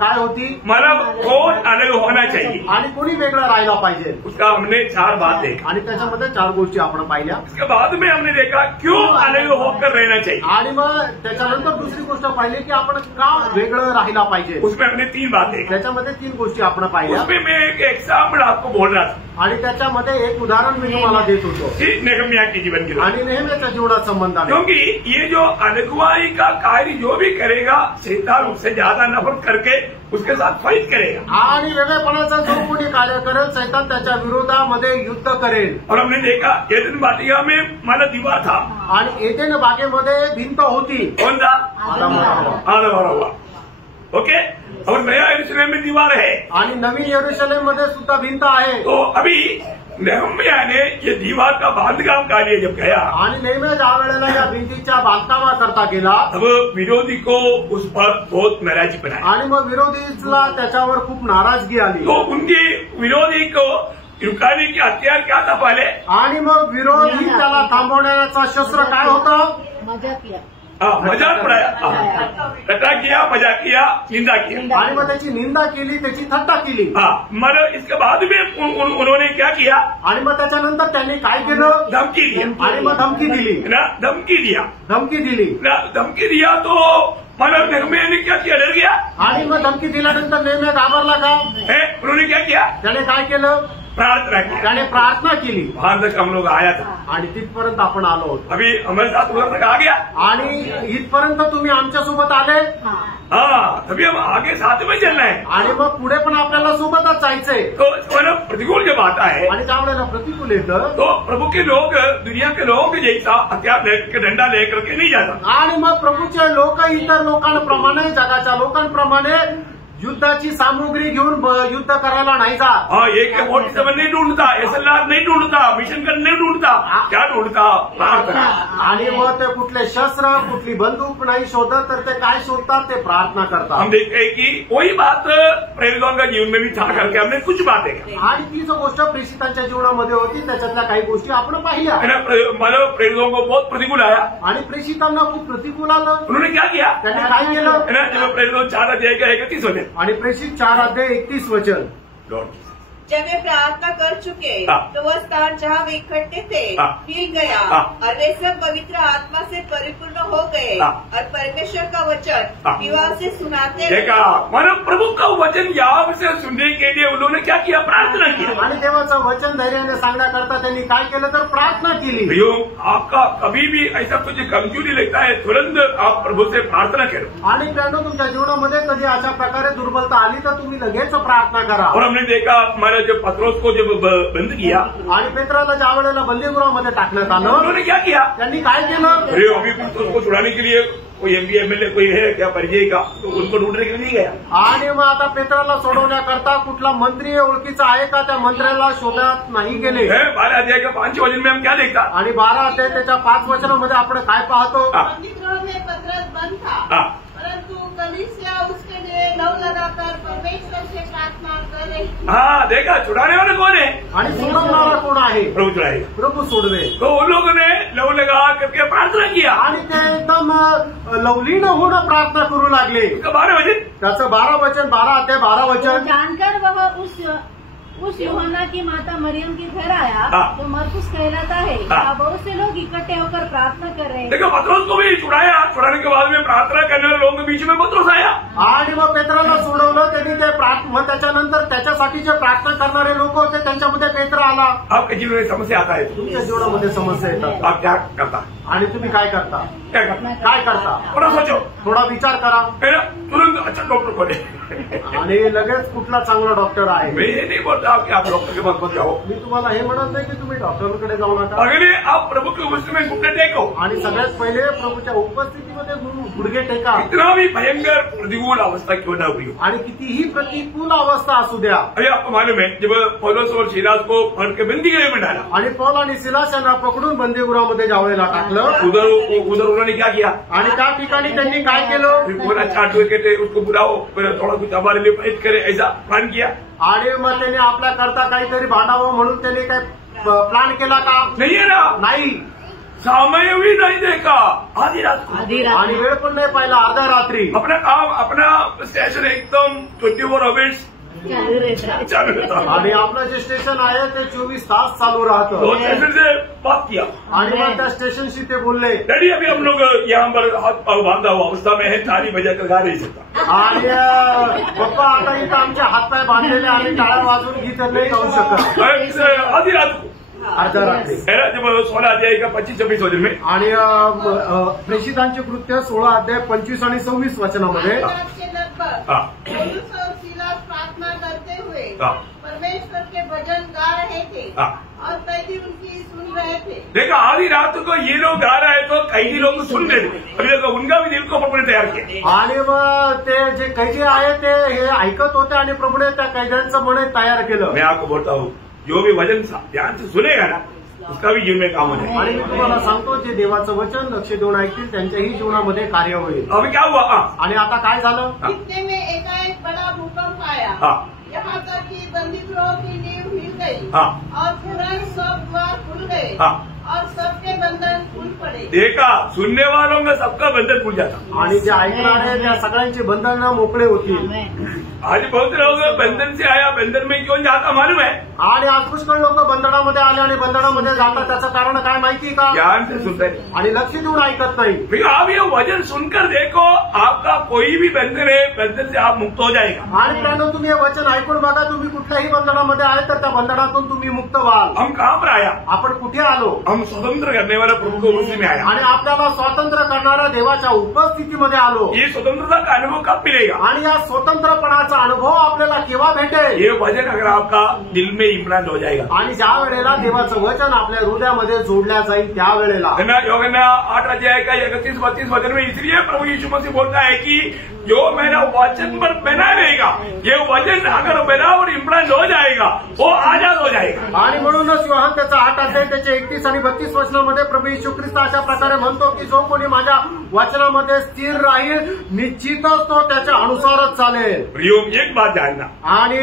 काय होती? मानव कौन अलग होना चाहिए, आणि कोणी वेगळं राहायला पाहिजे, उसका हमने 4 बात देखा। आणि त्याच्यामध्ये 4 गोष्टी आपण पाहिल्या। उसके बाद में हमने देखा क्यों अलग होकर रहना चाहिए, आणि मग त्याच्यानंतर दुसरी गोष्ट पाहिली की आपण का वेगळं राहायला पाहिजे। उसमें हमने 3 बात देखी। त्याच्यामध्ये 3 गोष्टी आपण पाहिल्या। उसमें मैं एक एग्जाम्पल आपको बोल रहा था, आणि त्याच्यामध्ये एक उदाहरण मी तुम्हाला देत होतो, नेहम्याह के जीवन के लिए, आणि नेहमीच्या जीवनात संबंध आहे। क्योंकि ये जो अलगवाई का कार्य जो भी करेगा, शैतान उससे ज्यादा नफरत करके उसके साथ फाइट करेगा, आणि वेगळेपणाचा जो कोणी कार्य करेल सैतान त्याच्या विरोधामध्ये युद्ध करेल। और हमने देखा एदन वाटिका में माना दीवार था, आणि एदेन बागेमध्ये भिंत होती, कौन था? आदम और हव्वा। आदम और हव्वा। ओके, और नया यरूशलेम में दीवार है, आणि नवीन यरूशलेम मध्ये सुद्धा भिंत आहे। तो अभी नेहम्याह ने ये दीवार का बांधकाम कार्य जब गया, आणि नेहमी ज्या वेळेला या भिंतीच्या बांधकामाकरता गेला, तब विरोधी को उस पर बहुत नाराजी बनाई, आणि मग विरोधीला त्याच्यावर खूप नाराजगी आली। तो उनके विरोधी को रुकाने की हथियार क्या था पहले? आणि मग विरोधी त्याला थांबवण्याचा शस्त्र काय होतं? मजा किया, मजाक उड़ाया, टटा किया, मजाक किया, निंदा किया, आणि मग त्याची निंदा केली, त्याची थट्टा केली। मतलब इसके बाद में उन्होंने क्या किया? आणि मग त्याच्यानंतर त्यांनी काय केलं? धमकी दिया, आणि मग धमकी दिली, ना धमकी दिया, धमकी दिली, ना धमकी दिया तो मतलब नेहम्याह ने क्या किया? डर गया, आणि मग धमकी दिल्यानंतर नेहमी घाबरला का? उन्होंने क्या किया? त्याने काय केलं? प्रार्थना की, त्याने प्रार्थना केली, वहां तक हम लोग आया था, आणि तिथपर्यंत आपण आलो होतो। अभी हमारे साथ उधर तक आ गया, आणि इथपर्यंत तुम्ही आमच्यासोबत आले, हाँ, तभी हम आगे साथ में चलना है, आणि मग पुढे पण आपल्याला सोबतच जायचंय। तो मतलब प्रतिकूल जब आता है, आणि ज्या वेळेला प्रतिकूल येतं, तो प्रभु के लोग दुनिया के लोगों के जैसा हथियार लेकर डंडा लेकर के नहीं जाता, आणि मग प्रभूचे लोक इतर लोकांप्रमाणे, जगाच्या लोकांप्रमाणे युद्धाची सामुग्री घेऊन युद्ध करायला नाही जात। हाँ, एक मोटी समझ नहीं ढूंढता, SLR नहीं ढूंढता, मिशन गन नहीं ढूंढता, क्या ढूंढता? प्रार्थना। आणि मग ते कुठले शस्त्र, कुठली बंदूक नाही शोधत, तर ते काय शोधतात? ते प्रार्थना करतात। हम देखते हैं कि वही बात प्रेरितों का जीवन में भी था करके हमने कुछ बात देखा, आणि ती जो गोष्ट प्रेषितांच्या जीवनामध्ये होती त्याच्यातल्या काही गोष्टी आपण पाहिल्या, मतलब प्रेरितों को बहुत प्रतिकूल आया, आणि प्रेषितांना खूप प्रतिकूल आलं। उन्होंने क्या किया? त्यांनी काय केलं? जब प्रेरितों 4 अध्याय का 31 होते, आणि प्रेषित 4 अध्याय 31 वचन, जब वे प्रार्थना कर चुके तो वह स्थान जहाँ वे इकट्ठे थे हिल गया और वे सब पवित्र आत्मा से परिपूर्ण हो गए और परमेश्वर का वचन विवाह से सुनाते देखा, मतलब प्रभु का वचन यहाँ से सुनने के लिए उन्होंने क्या किया? प्रार्थना की, आणि देवाचं वचन धैर्याने सांगण्याकरता त्यांनी काय केलं? तर प्रार्थना केली। भैया, आपका कभी भी ऐसा कुछ कमजोरी लगता है, तुरंत आप प्रभु से प्रार्थना करो, आणि त्यानं तुमच्या जीवनामध्ये कधी अशा प्रकारे दुर्बलता आली तर तुम्ही लगेच प्रार्थना करा। और हमने देखा हमारा जब पत्रोस को जब बंद किया आणि पेत्राला ज्या वेळेला बंदीगृहामध्ये टाकण्यात आलं उन्होंने क्या किया? त्यांनी काय केलं? अरे अभी पत्रोस को छुड़ाने के लिए कोई एमपी एमएलए कोई है क्या परिचय का, तो उनको ढूंढने के लिए नहीं गया। आणि मग आता पेत्राला सोडवण्याकरता कुठला मंत्री ओळखीचा आहे का त्या मंत्र्याला शोधत नाही गेले। 12 अध्याय का 5 वचन में हम क्या देखता? आणि 12 अध्याय त्याच्या 5 वचनामध्ये आपण काय पाहतो? बंदीगृह में पतरस बंद था, परंतु कलीसिया उसके लिए लव लगाकर परमेश्वर से प्रार्थना कर रही थी। हाँ देखा, छुड़ाने वाला कौन है? आणि सोडवणारा कोण आहे? प्रभु छुड़ाएगा। प्रभु सोडवे। तो उन लोगों ने लव लगा करके प्रार्थना किया आणि ते एकदम लवलीन होऊन प्रार्थना करू लागले। 12 वचन, त्याचं 12 वचन, 12 अध्याय 12 वचन। जानकर वह उस यूहन्ना की माता मरियम के घर आया जो मरकुस कहलाता है। वहाँ बहुत से लोग इकट्ठे होकर प्रार्थना कर रहे हैं। देखो पत्रोस को भी छुड़ाया, छुड़ाने के बाद में प्रार्थना करने वाले लोगों के बीच में पत्रोस आया आणि मग पेत्राला सोडवलं त्यांनी। ते मग त्याच्यानंतर त्याच्यासाठी जे प्रार्थना करणारे लोक होते त्यांच्यामध्ये पेत्र आला। आपके जीवन में समस्या आता है, तुमच्या जीवनामध्ये समस्या येतात, आप क्या करता? आणि तुम्ही काय करता? क्या करता? काय करता? थोड़ा सोचो, थोडा विचार करा। है ना? तुरंत अच्छा डॉक्टर बने। आणि लगेच कुठला चांगला डॉक्टर आहे? मैं ये नहीं बोलता कि आप डॉक्टर के पास मत जाओ, मी तुम्हाला हे म्हणत नाही की तुम्ही डॉक्टरकडे जाऊ नका। अगले आप प्रभु की उपस्थिति में घुटने टेको। आणि सगळ्यात पहिले प्रभूच्या उपस्थितीमध्ये गुडघे टेका। इतना भी भयंकर प्रतिकूल अवस्था क्यों न हुई हो, आणि कितीही प्रतिकूल अवस्था असू द्या। अरे आपको मालूम है जब पौलुस और सीलास को पकड़ के बंदीगृह में डाला, आणि पौल आणि सिलास यांना पकडून बंदीगृहामध्ये जावेला टाकलं। उधर उन्होंने क्या किया? आणि त्या ठिकाणी त्यांनी काय केलं? फिर अच्छा एडवोकेट है उसको बुलाओ, फिर थोड़ा कुछ हमारे लिए फाइट करे, ऐसा प्लान किया। आणि मग त्यांनी आपल्या करता काहीतरी भांडावं म्हणून त्यांनी काय प्लान केला का? नहीं है ना? नाही। समय भी नहीं देखा, आधी रात को, आणि वेळ पण नाही पाहिला, अर्ध्या रात्री। अपना काम अपना स्टेशन एकदम 24 आवर्स चालू रहता। आणि आपलं जे स्टेशन आहे ते 24 तास चालू राहतं। तो स्टेशन से बात किया आणि मग त्या स्टेशनशी ते बोलले, डैडी अभी हम लोग यहाँ पर हाथ पाव बांधा हुआ अवस्था में है, ताली बजाकर गा नहीं सकता। आणि पप्पा आता इथं आमचे हातपाय बांधलेले आणि टाळ्या वाजून गीत नाही गाऊ शकत। आधी रात को, अर्ध्या रात्री। जब 16 अध्याय का 25-26 वचन में, आणि प्रेषितांचे कृत्य 16 अध्याय 25 आणि 26 वचनामध्ये पौलुस और सीलास प्रार्थना करते हुए परमेश्वर के भजन गा रहे थे और कैदी उनकी सुन रहे थे। देखा, आधी रात को ये लोग गा रहे तो कैदी लोग सुन रहे थे, अभी देखो उनका भी दिल को प्रभु तैयार किया। आणि मग ते जे कैदी आहे ते हे ऐकत होते आणि प्रभूने त्या कैद्यांचं मन तयार केलं। मैं आपको बोलता हूँ, जो भी वचन ध्यान से सुनेगा ना उसका भी जीवन में काम हो जाएगा। आणि मी तुम्हाला सांगतो, जे देवाचं वचन लक्ष देऊन ऐकतील त्यांच्याही जीवनामध्ये कार्य होईल। अभी क्या हुआ? आणि आता काय झालं? इतने में एकाएक बड़ा भूकंप आया, यहाँ तक कि बंदीगृहों की नींव हिल गई और तुरंत सब द्वार खुल गए और सबके बंधन खुल पड़े। देखा, सुनने वालों में सबका बंधन खुल जाता, आणि जे ऐकणारे त्या सगळ्यांचे बंधन मोकळे होतील। आज बहुत लोग बंधन से आया, बंधन में क्यों जाता मालूम है? आणि आज पुष्कळ लोक बंधनामध्ये आले आणि बंधनामध्ये जातात, त्याचं कारण काय माहिती का? ध्यान से सुनते हैं आणि लक्ष देऊन ऐकत नाही। फिर आप ये वचन सुनकर देखो, आपका कोई भी बंधन है, बंधन से आप मुक्त हो जाएगा। आणि त्यानं तुम्ही हे वचन ऐकून बघा, तुम्ही कुठल्याही बंधनामध्ये आहे तर त्या बंधनातून तुम्ही मुक्त व्हाल। हम कहाँ पर आया? आपण कुठे आलो? हम स्वतंत्र करने वाले प्रभु को उसी में आया, आणि आपल्याला स्वातंत्र्य करणाऱ्या देवाच्या उपस्थितीमध्ये आलो। ये स्वतंत्रता का अनुभव कब मिलेगा? आणि या स्वतंत्रपणाचा अनुभव आपल्याला केव्हा भेटेल? ये वचन अगर आपका दिल में इम्प्लांट हो जाएगा, आणि ज्या वेळेला देवाचं वचन आपल्या हृदयामध्ये जोडल्या जाईल त्या वेळेला। यूहन्ना 8 अध्याय का 31-32 वचन में इसलिए प्रभु यीशु मसीह बोलता है कि जो मेरा वचन पर बना रहेगा, ये वचन अगर बराबर इम्प्लांट हो जाएगा वो आजाद हो जाएगा। आणि म्हणूनच यूहन्ना त्याचा 8 अध्याय त्याचे 31 आणि 32 वचनामध्ये प्रभू येशू ख्रिस्त अशा प्रकारे म्हणतो की जो कोणी माझ्या वचनामध्ये स्थिर राहील, निश्चितच तो त्याच्या अनुसारच चालेल। प्रियोम, एक बात जानना, आणि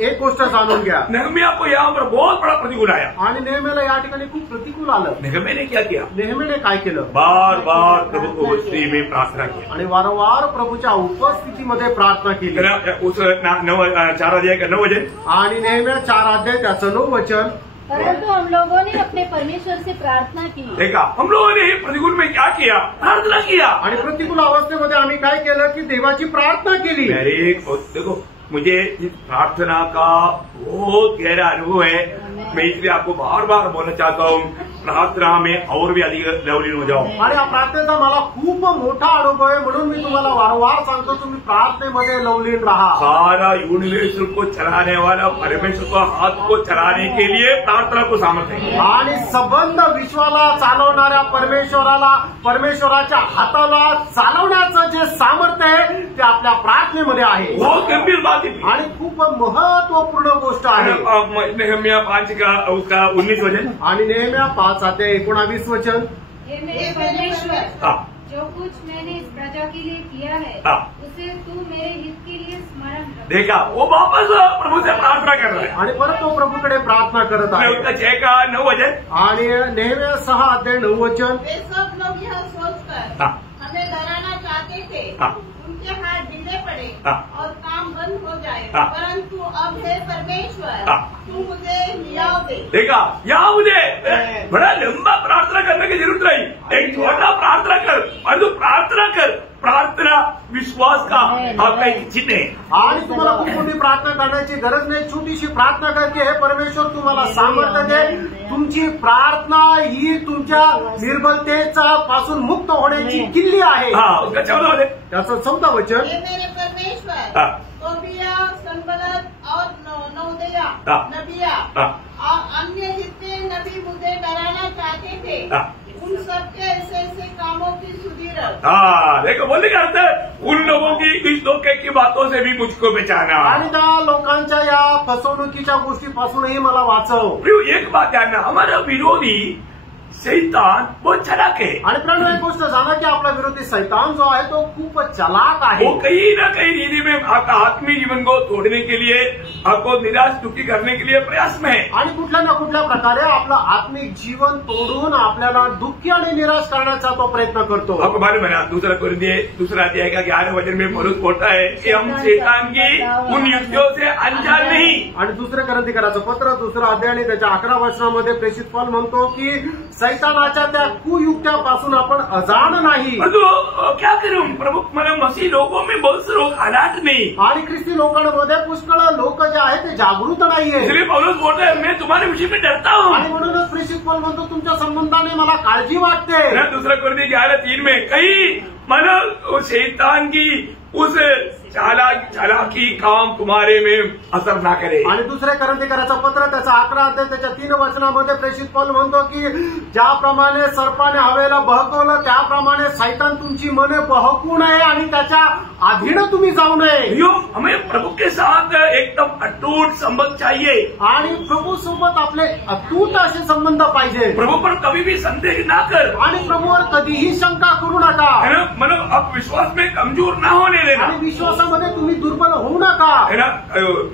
एक गोष्ट जाणून घ्या, नेहमिया को यहाँ पर बहुत बड़ा प्रतिकूल आया। आणि नेहमीला या ठिकाणी खूप प्रतिकूल आलं। नेहमिया ने क्या किया? नेहमीने काय केलं? बार बार प्रभु को उपस्थिति में प्रार्थना की आणि वारंवार प्रभूच्या उपस्थितीमध्ये प्रार्थना केली। उस 4 अध्याय का 9 वचन, आणि नेहम्या 4 अध्याय त्याचं 9 वचन, परंतु हम लोगों ने अपने परमेश्वर से प्रार्थना की। देखा, हम लोगों ने प्रतिकूल में क्या किया? प्रार्थना किया। आणि प्रतिकूल अवस्थेमध्ये आम्ही काय केलं की देवाची प्रार्थना केली। देखो, मुझे इस प्रार्थना का बहुत गहरा अनुभव है, मैं इसलिए आपको बार बार बोलना चाहता हूँ, प्रार्थना में और भी अधिक लवलीन हो जाओ। आणि या प्रार्थनेचा मला खूप मोठा अनुभव आहे, म्हणून मी तुम्हाला वारंवार सांगतो तुम्ही प्रार्थनेमध्ये लवलीन राहा। सारा यूनिवर्स को चलाने वाला परमेश्वर को हाथ को चलाने के लिए प्रार्थना को सामर्थ्य है। आणि संबंध विश्वाला चालवणाऱ्या परमेश्वराच्या हाताला चालवण्याचं जे सामर्थ्य आहे ते आपल्या प्रार्थनेमध्ये आहे। बहुत गंभीर बात है आणि खूप महत्वपूर्ण गोष्ट आहे। नेहम्या 5 का उसका 19 वचन आणि नेहम्या 5:19 वचन, हे मेरे परमेश्वर, हाँ। जो कुछ मैंने इस प्रजा के लिए किया है हाँ। उसे तू मेरे हित के लिए स्मरण रख। देखा, वो वापस प्रभु से प्रार्थना कर रहे हैं। आणि परत तो प्रभूकडे प्रार्थना करत आहे। उसका 6 का 9 वचन, आणि नेहम्या 6:9 वचन, वे सब लोग यह सोचकर हाँ। हमें डराना चाहते थे, हाँ। उनके हाथ ढीले पड़े हाँ। और काम बंद हो जाए, हाँ। परंतु अब हे परमेश्वर, हाँ। तू मुझे हिलाओ दे। देखा, यहाँ मुझे बड़ा लंबा प्रार्थना करने की जरूरत नहीं, एक छोटा प्रार्थना कर, और तू प्रार्थना कर। प्रार्थना विश्वास का आपका एक चिन्ह है। आणि तुम्हाला खूप मोठी प्रार्थना करण्याची गरज नाही, छोटीशी प्रार्थना करके हे परमेश्वर तुम्हाला सामर्थ्य दे। तुमची प्रार्थना ही तुमच्या निर्बलतेचा पासून मुक्त होण्याची किल्ली आहे। हाँ, उसका 14 वचन, त्याचं 14 वचन, हे मेरे परमेश्वर, हाँ। तोबिया, संबलत और नौदिया हाँ। नबिया हाँ। और अन्य जितने नबी मुझे डराना चाहते थे, हाँ। उन सबके ऐसे ऐसे कामों की सुधि रख। हाँ, देखो बोलने का अर्थ है, उन लोगों की इस धोखे की बातों से भी मुझको बचाना। आणि त्या लोकांच्या या फसवणुकीच्या गोष्टीपासूनही मला वाचव। प्रियो, एक बात जानना, हमारा विरोधी शैतान बहुत चालाक है। आणि प्रणव एक गोष्ट जाणा की आपला विरोधी शैतान जो आहे तो खूप चलाक आहे। वो कहीं न कहीं रीति में आपका आत्मीय जीवन को तोड़ने के लिए, आपको निराश दुखी करने के लिए प्रयास में है। आणि कुठल्या ना कुठल्या प्रकारे आपलं आत्मिक जीवन तोडून आपल्याला दुःखी आणि निराश करण्याचा तो प्रयत्न करतो। आपको मालूम है ना, 2 कोरिन्थियों 2 अध्याय का 11 वचन में पौलुस बोलता है कि हम शैतान की उन युक्तियों से अनजान नहीं। आणि 2 कोरिन्थियराचं पत्र 2 अध्याय आणि त्याच्या 11 वचनामध्ये प्रेषित पौल म्हणतो की शैतानाच्या त्या कुयुक्त्यापासून आपण अजाण नाही। तो क्या करूं प्रभु, मतलब मसीह लोगों में बहुत से लोग अलर्ट नहीं, आणि ख्रिस्ती लोकांमध्ये पुष्कळ लोक जे आहेत ते जागृत नाहीये। इसलिए पौलुस बोलता है मैं तुम्हारे विषय में डरता हूँ। आणि म्हणूनच प्रेषित पौल म्हणतो तुमच्या संबंधाने मला काळजी वाटते। 2 कोरिन्थियों 11:3 में कई मानो शैतान की उस चालाकी काम तुम्हारे में असर ना करे। आणि 2 कोरिन्थियराचं पत्र त्याचा 11 अध्याय त्याच्या 3 वचनामध्ये प्रेषित पौल म्हणतो की ज्याप्रमाणे सर्पाने हवेला बहकवलं त्याप्रमाणे शैतान तुमची मने बहकू नये आणि त्याच्या अधीन तुम्ही जाऊ नये। हमें प्रभु के साथ एकदम अटूट संबंध चाहिए आणि प्रभू सोबत आपले अतूट असे संबंध पाहिजे। प्रभु पर कभी भी संदेह ना कर आणि प्रभूवर कधीही शंका करू नका। मतलब अब विश्वास में कमजोर ना होने देना। आणि विश्वासामध्ये तुम्ही दुर्बल होऊ नका। है ना,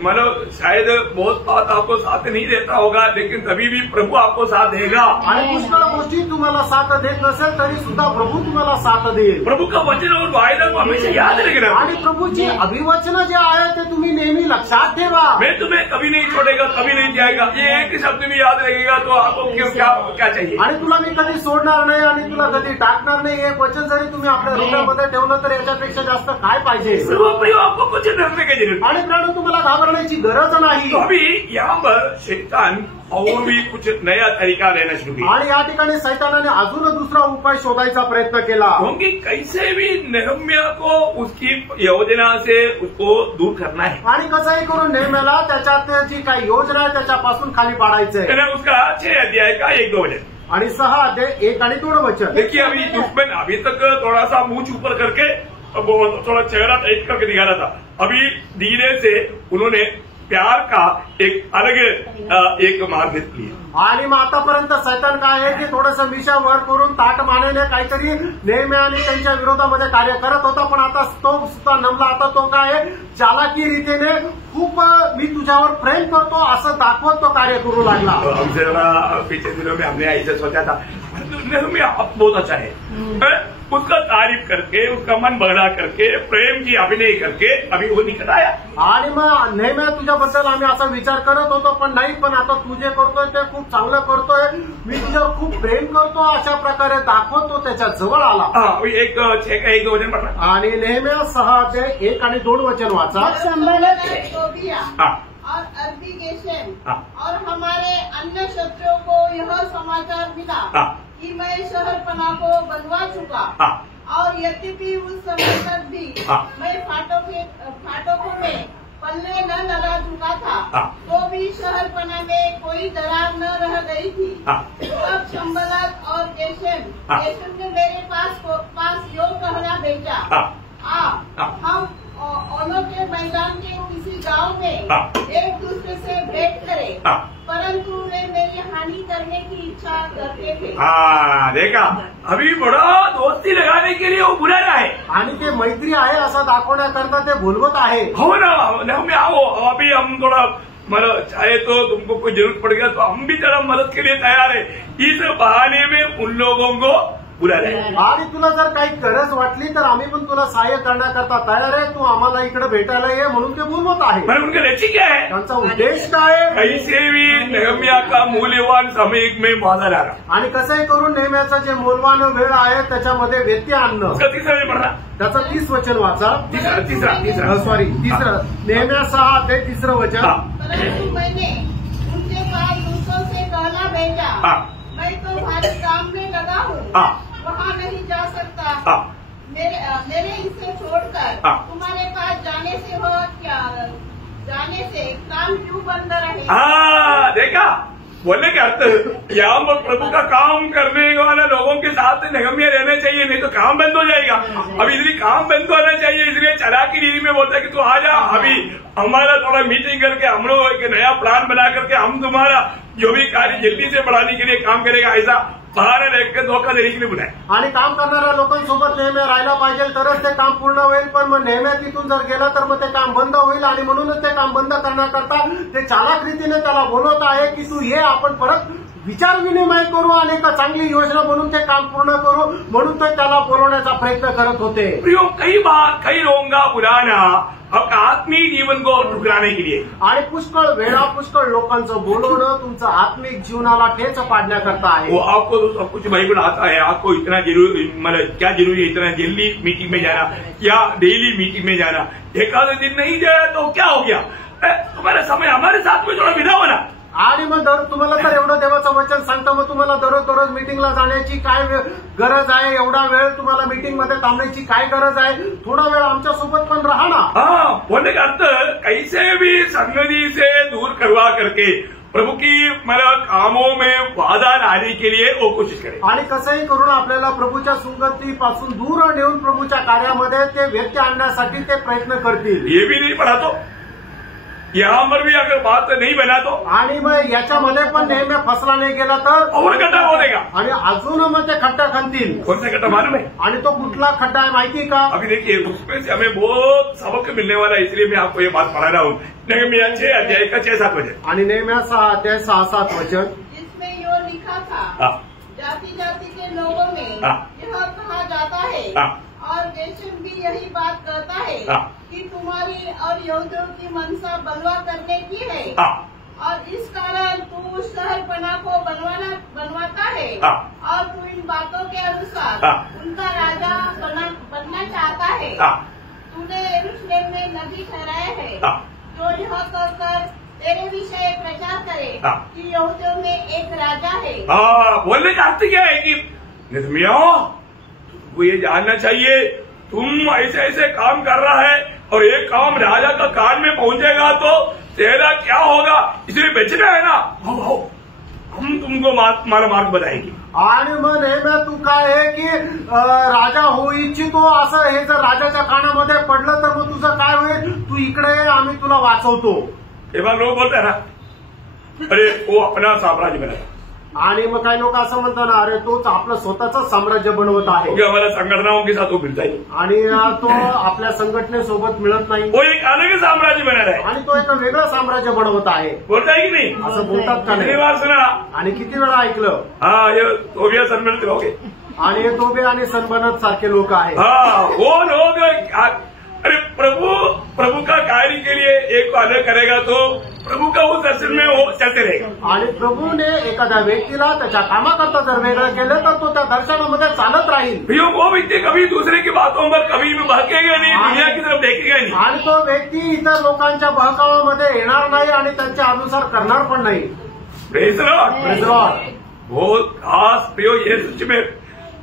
मतलब शायद बहुत बात आपको साथ नहीं देता होगा, लेकिन तभी भी प्रभु आपको साथ देगा। आणि पुष्कळ गोष्टी तुम्हाला साथ देत नसेल तरी सुद्धा प्रभू तुम्हाला साथ देईल। प्रभु का वचन और वायदा को हमेशा याद रखना। आणि प्रभूची अभिवचन जे आहे ते तुम्ही नेहमी लक्षात ठेवा। मैं तुम्हें कभी नहीं छोड़ेगा, कभी नहीं जाएगा, ये एक शब्द भी याद रहेगा तो आपको क्या चाहिए। आणि तुला मी कधी सोडणार नाही आणि तुला कधी टाकणार नाही, हे वचन जरी तुम्ही आपल्या हृदयामध्ये ठेवलं तर याच्यापेक्षा जास्त काय पाहिजे। सर्वप्रिय आपको कुछ डरने की जरूरत आणि प्राणू तुम्हाला घाबरण्याची गरज नाही। तो अभी यहाँ पर शैतान और भी कुछ नया तरीका लेना शुरू किया। आणि या ठिकाणी शैतानाने अजून दुसरा उपाय शोधायचा प्रयत्न केला। क्योंकि कैसे भी नेहम्या को उसकी योजना से उसको दूर करना है। आणि कसंही करून नेहम्याला त्याच्यात जी काही योजना आहे त्याच्यापासून खाली पाडायचंय। उसका 6 अध्याय का 1-2 वचन आणि 6 अध्याय 1 आणि 2 वचन। देखिए, अभी दुश्मन अभी तक थोड़ा सा मुंह ऊपर करके थोड़ा चेहरा टाइट करके दिखा रहा था, अभी धीरे से उन्होंने प्यार का एक अलग एक मार्ग लिया। आणि मग आतापर्यंत शैतान काय आहे की थोडंसं मिशा वर करून ताट मानेने काहीतरी नेहमी आणि त्यांच्या विरोधामध्ये कार्य करत होता, पण आता तो सुद्धा नमला। आता तो काय आहे, चालाकी रीतीने खूप मी तुझ्यावर प्रेम करतो असं दाखवत तो कार्य करू लागला। हमसे पिछले दिनों में हमने ऐसा सोचा था बहुत अच्छा है, उसका तारीफ करके उसका मन बगड़ा करके प्रेम की अभिनय करके अभी वो निकट आया। आणि मग नेहमी तुझ्याबद्दल आम्ही असा विचार करत होतो, पण नाही, पण आता तू जे करतोय ते खूप चांगलं करतोय, मी तुझ्यावर खूप प्रेम करतो अशा प्रकारे दाखवतो त्याच्या जवळ आला। एक 6 का 1-2 वचन पढ़ना। आणि नेहमी 6 अध्याय 1 आणि 2 वचन वाचा। तोबिया और अरबी गेशेम और हमारे अन्य शत्रुओं को यह समाचार मिला कि मैं शहरपना को बनवा चुका और यद्यपि उस समय तक भी मैं फाटकों में पल्ले न लगा चुका था तो भी शहरपना में कोई दरार न रह गई थी। तब संबलत और गेशेम ने मेरे पास यो कहना भेजा, हम ओनो के मैदान के किसी गांव में एक दूसरे से भेंट करें, परंतु वे मेरी हानि करने की इच्छा करते थे। देखा, अभी बड़ा दोस्ती लगाने के लिए वो बुला रहा है आणि ते मैत्री आहे असं दाखवण्याकरता ते बोलवत आहे। हो ना, हमें आओ, अभी हम थोड़ा मतलब चाहे तो तुमको कोई जरूरत पड़ेगा तो हम भी तेरा मदद के लिए तैयार है। इस बहाने में उन लोगों को बुला रहे हैं आणि तुला जर काही गरज वाटली तर आम्ही पण तुला सहाय्य करण्याकरता तयार आहे, तू आम्हाला इकडे भेटायला ये म्हणून ते बोलवत आहे। पर उनका लक्ष्य क्या है, त्यांचा उद्देश काय आहे? कैसे भी नेहम्या का मूल्यवान समय में बाधा लाना आणि कसंही करून नेहम्याचं जे मूलवान वेळ आहे त्याच्यामध्ये व्यत्यय आणणं। उसका तीसरा नहीं पढ़ना, त्याचं 30 वचन वाचा। तीसरा सॉरी, तिसरं नेहम्या 6 ते 3 वचन। परंतु मैंने उनके पास दूसरों से कहना भेजा, मैं तो भारी काम में लगा हूँ, वहाँ नहीं जा सकता। मेरे हिस्से छोड़कर तुम्हारे पास जाने से काम क्यों बंद रहे? देखा, बोलने का अर्थ यहाँ पर प्रभु का काम करने वाले लोगों के साथ नेहम्या रहना चाहिए, नहीं तो काम बंद हो जाएगा। अब इसलिए काम बंद होना चाहिए, इसलिए चला की रीति में बोलता है कि तू आ जा, अभी हमारा थोड़ा मीटिंग करके हम लोग एक नया प्लान बना करके हम तुम्हारा जो भी कार्य जल्दी से बढ़ाने के लिए काम करेगा, ऐसा बहाने लेकर धोखा देने के लिए बुलाए। आणि काम करणाऱ्या लोकांसोबत नेहम्या राहायला पाहिजे, तरच ते काम पूर्ण होईल। पण मग नेहम्या तिथून जर गेला तर मग ते काम बंद होईल आणि म्हणूनच ते काम बंद करण्याकरता ते चालाक रीतीने त्याला बोलवत आहे की तू ये, आपण परत विचार विनिमय करू आणि एक चांगली योजना बनवून ते काम पूर्ण करू, म्हणून ते त्याला बोलवण्याचा प्रयत्न करत होते। प्रियो, कई बार कई लोगों का बुलाना आपका आत्मीय जीवन को ठुकराने के लिए, आणि पुष्कळ वेळा पुष्कळ लोकांचं बोलवणं तुमचं आत्मिक जीवनाला ठेच पाडण्याकरता आहे। वो आपको तो सब कुछ बाइबल आता है, आपको इतना जरूरी, मतलब क्या जरूरी है इतना जल्दी मीटिंग में जाना या डेली मीटिंग में जाना? एक आधे दिन नहीं जाए तो क्या हो गया? तुम्हारा समय हमारे साथ में थोड़ा बिताओ ना। आणि मग तुम्हाला तर एवढं देवाचं वचन सांगतं, मग तुम्हाला दररोज मीटिंगला जाण्याची काय गरज आहे? एवढा वेळ तुम्हाला मीटिंग मध्ये थांबण्याची काय गरज आहे? थोडा वेळ आमच्या सोबत पण राहा ना। बोलने का अर्थ कैसे भी संगति से दूर करवा करके प्रभु की मतलब कामों में बाधा लाने के लिए वो कोशिश करे, आणि कसंही करून आपल्याला प्रभूच्या संगतीपासून दूर नेऊन प्रभूच्या कार्यामध्ये ते व्यत्यय आणण्यासाठी ते प्रयत्न करतील। ये भी नहीं पढ़ा तो यहाँ पर भी अगर बात नहीं बना तो, आणि मग याच्यामध्ये पण नेहमी फसला नाही गेला तर और खड्डा होगा, आणि अजून मग ते खड्डा खणतील। कौन सा खड्डा मालूम है? आणि तो कुठला खड्डा आहे माहिती का? अभी देखिए, उसमें से हमें बहुत सबक मिलने वाला है, इसलिए मैं आपको ये बात पढ़ा रहा हूँ। नेहम्या 6 अध्याय का 6-7 वचन, आणि नेहम्या 6 अध्याय 6-7 वचन, जिसमें यो लिखा था, जाति जाति के लोगों में यह कहा जाता है और गेशेम भी यही बात कहता है कि तुम्हारी और यहूदियों की मनसा बलवा करने की है, और इस कारण तू उस शहरपना को बनवाता है और तू इन बातों के अनुसार उनका राजा बनना चाहता है। तूने यरूशलेम में नबी ठहराया है जो यह कहकर तेरे विषय प्रचार करे कि यहूदियों में एक राजा है। बोलने का अर्थ क्या है कि नेहम्या, तुमको ये जानना चाहिए तुम ऐसे ऐसे काम कर रहा है और एक काम राजा का कान में पहुंचेगा तो तेरा क्या होगा, इसलिए बेचना है ना, हम तुमको मारा मार्ग बताएंगे। आणि मग नेहम्या तू काय आहे की राजा होऊ इच्छितो, असं हे जर राजाच्या कानामध्ये पडलं तर मग तुझं काय होईल? तू इकडे आम्ही तुला वाचवतो। तेव्हा लोक बोलतात ना, अरे वो अपना साम्राज्य बनाता, आणि मग काही लोक असं म्हणतात ना, अरे तोच आपलं स्वतःच साम्राज्य बनवत आहे, हमारा संगठनाओं के साथ वो मिलता ही, आणि तो आपल्या संघटनेसोबत मिळत नाही, वो एक अलग साम्राज्य बना रहा है, आणि तो एक वेगळं साम्राज्य बनवत आहे। बोलता ही नहीं, असं बोलतात का नाही? बार सुना, आणि किती वेळा ऐकलं? ये तोबिया सनबनत लोग हैं, आणि हे तोबे आणि सनबनत सारखे लोक आहेत। वो लोग, अरे प्रभु प्रभु का कार्य के लिए एक को अलग करेगा तो प्रभु का उस दर्शन में वो चलते रहेगा। आणि प्रभूने एखाद्या व्यक्तीला त्याच्या कामाकरता जर वेगळं केलं तर तो त्या दर्शनामध्ये चालत राहील। भैया वो व्यक्ति कभी दूसरे की बातों पर कभी भी बहकेगा नहीं, दुनिया की तरफ देखेगा नहीं। आणि तो व्यक्ती इतर लोकांच्या बहकावामध्ये येणार नाही आणि त्यांच्या अनुसार करणार पण नाही। Praise the Lord. Praise the Lord. बहुत खास प्रयोग ये सच में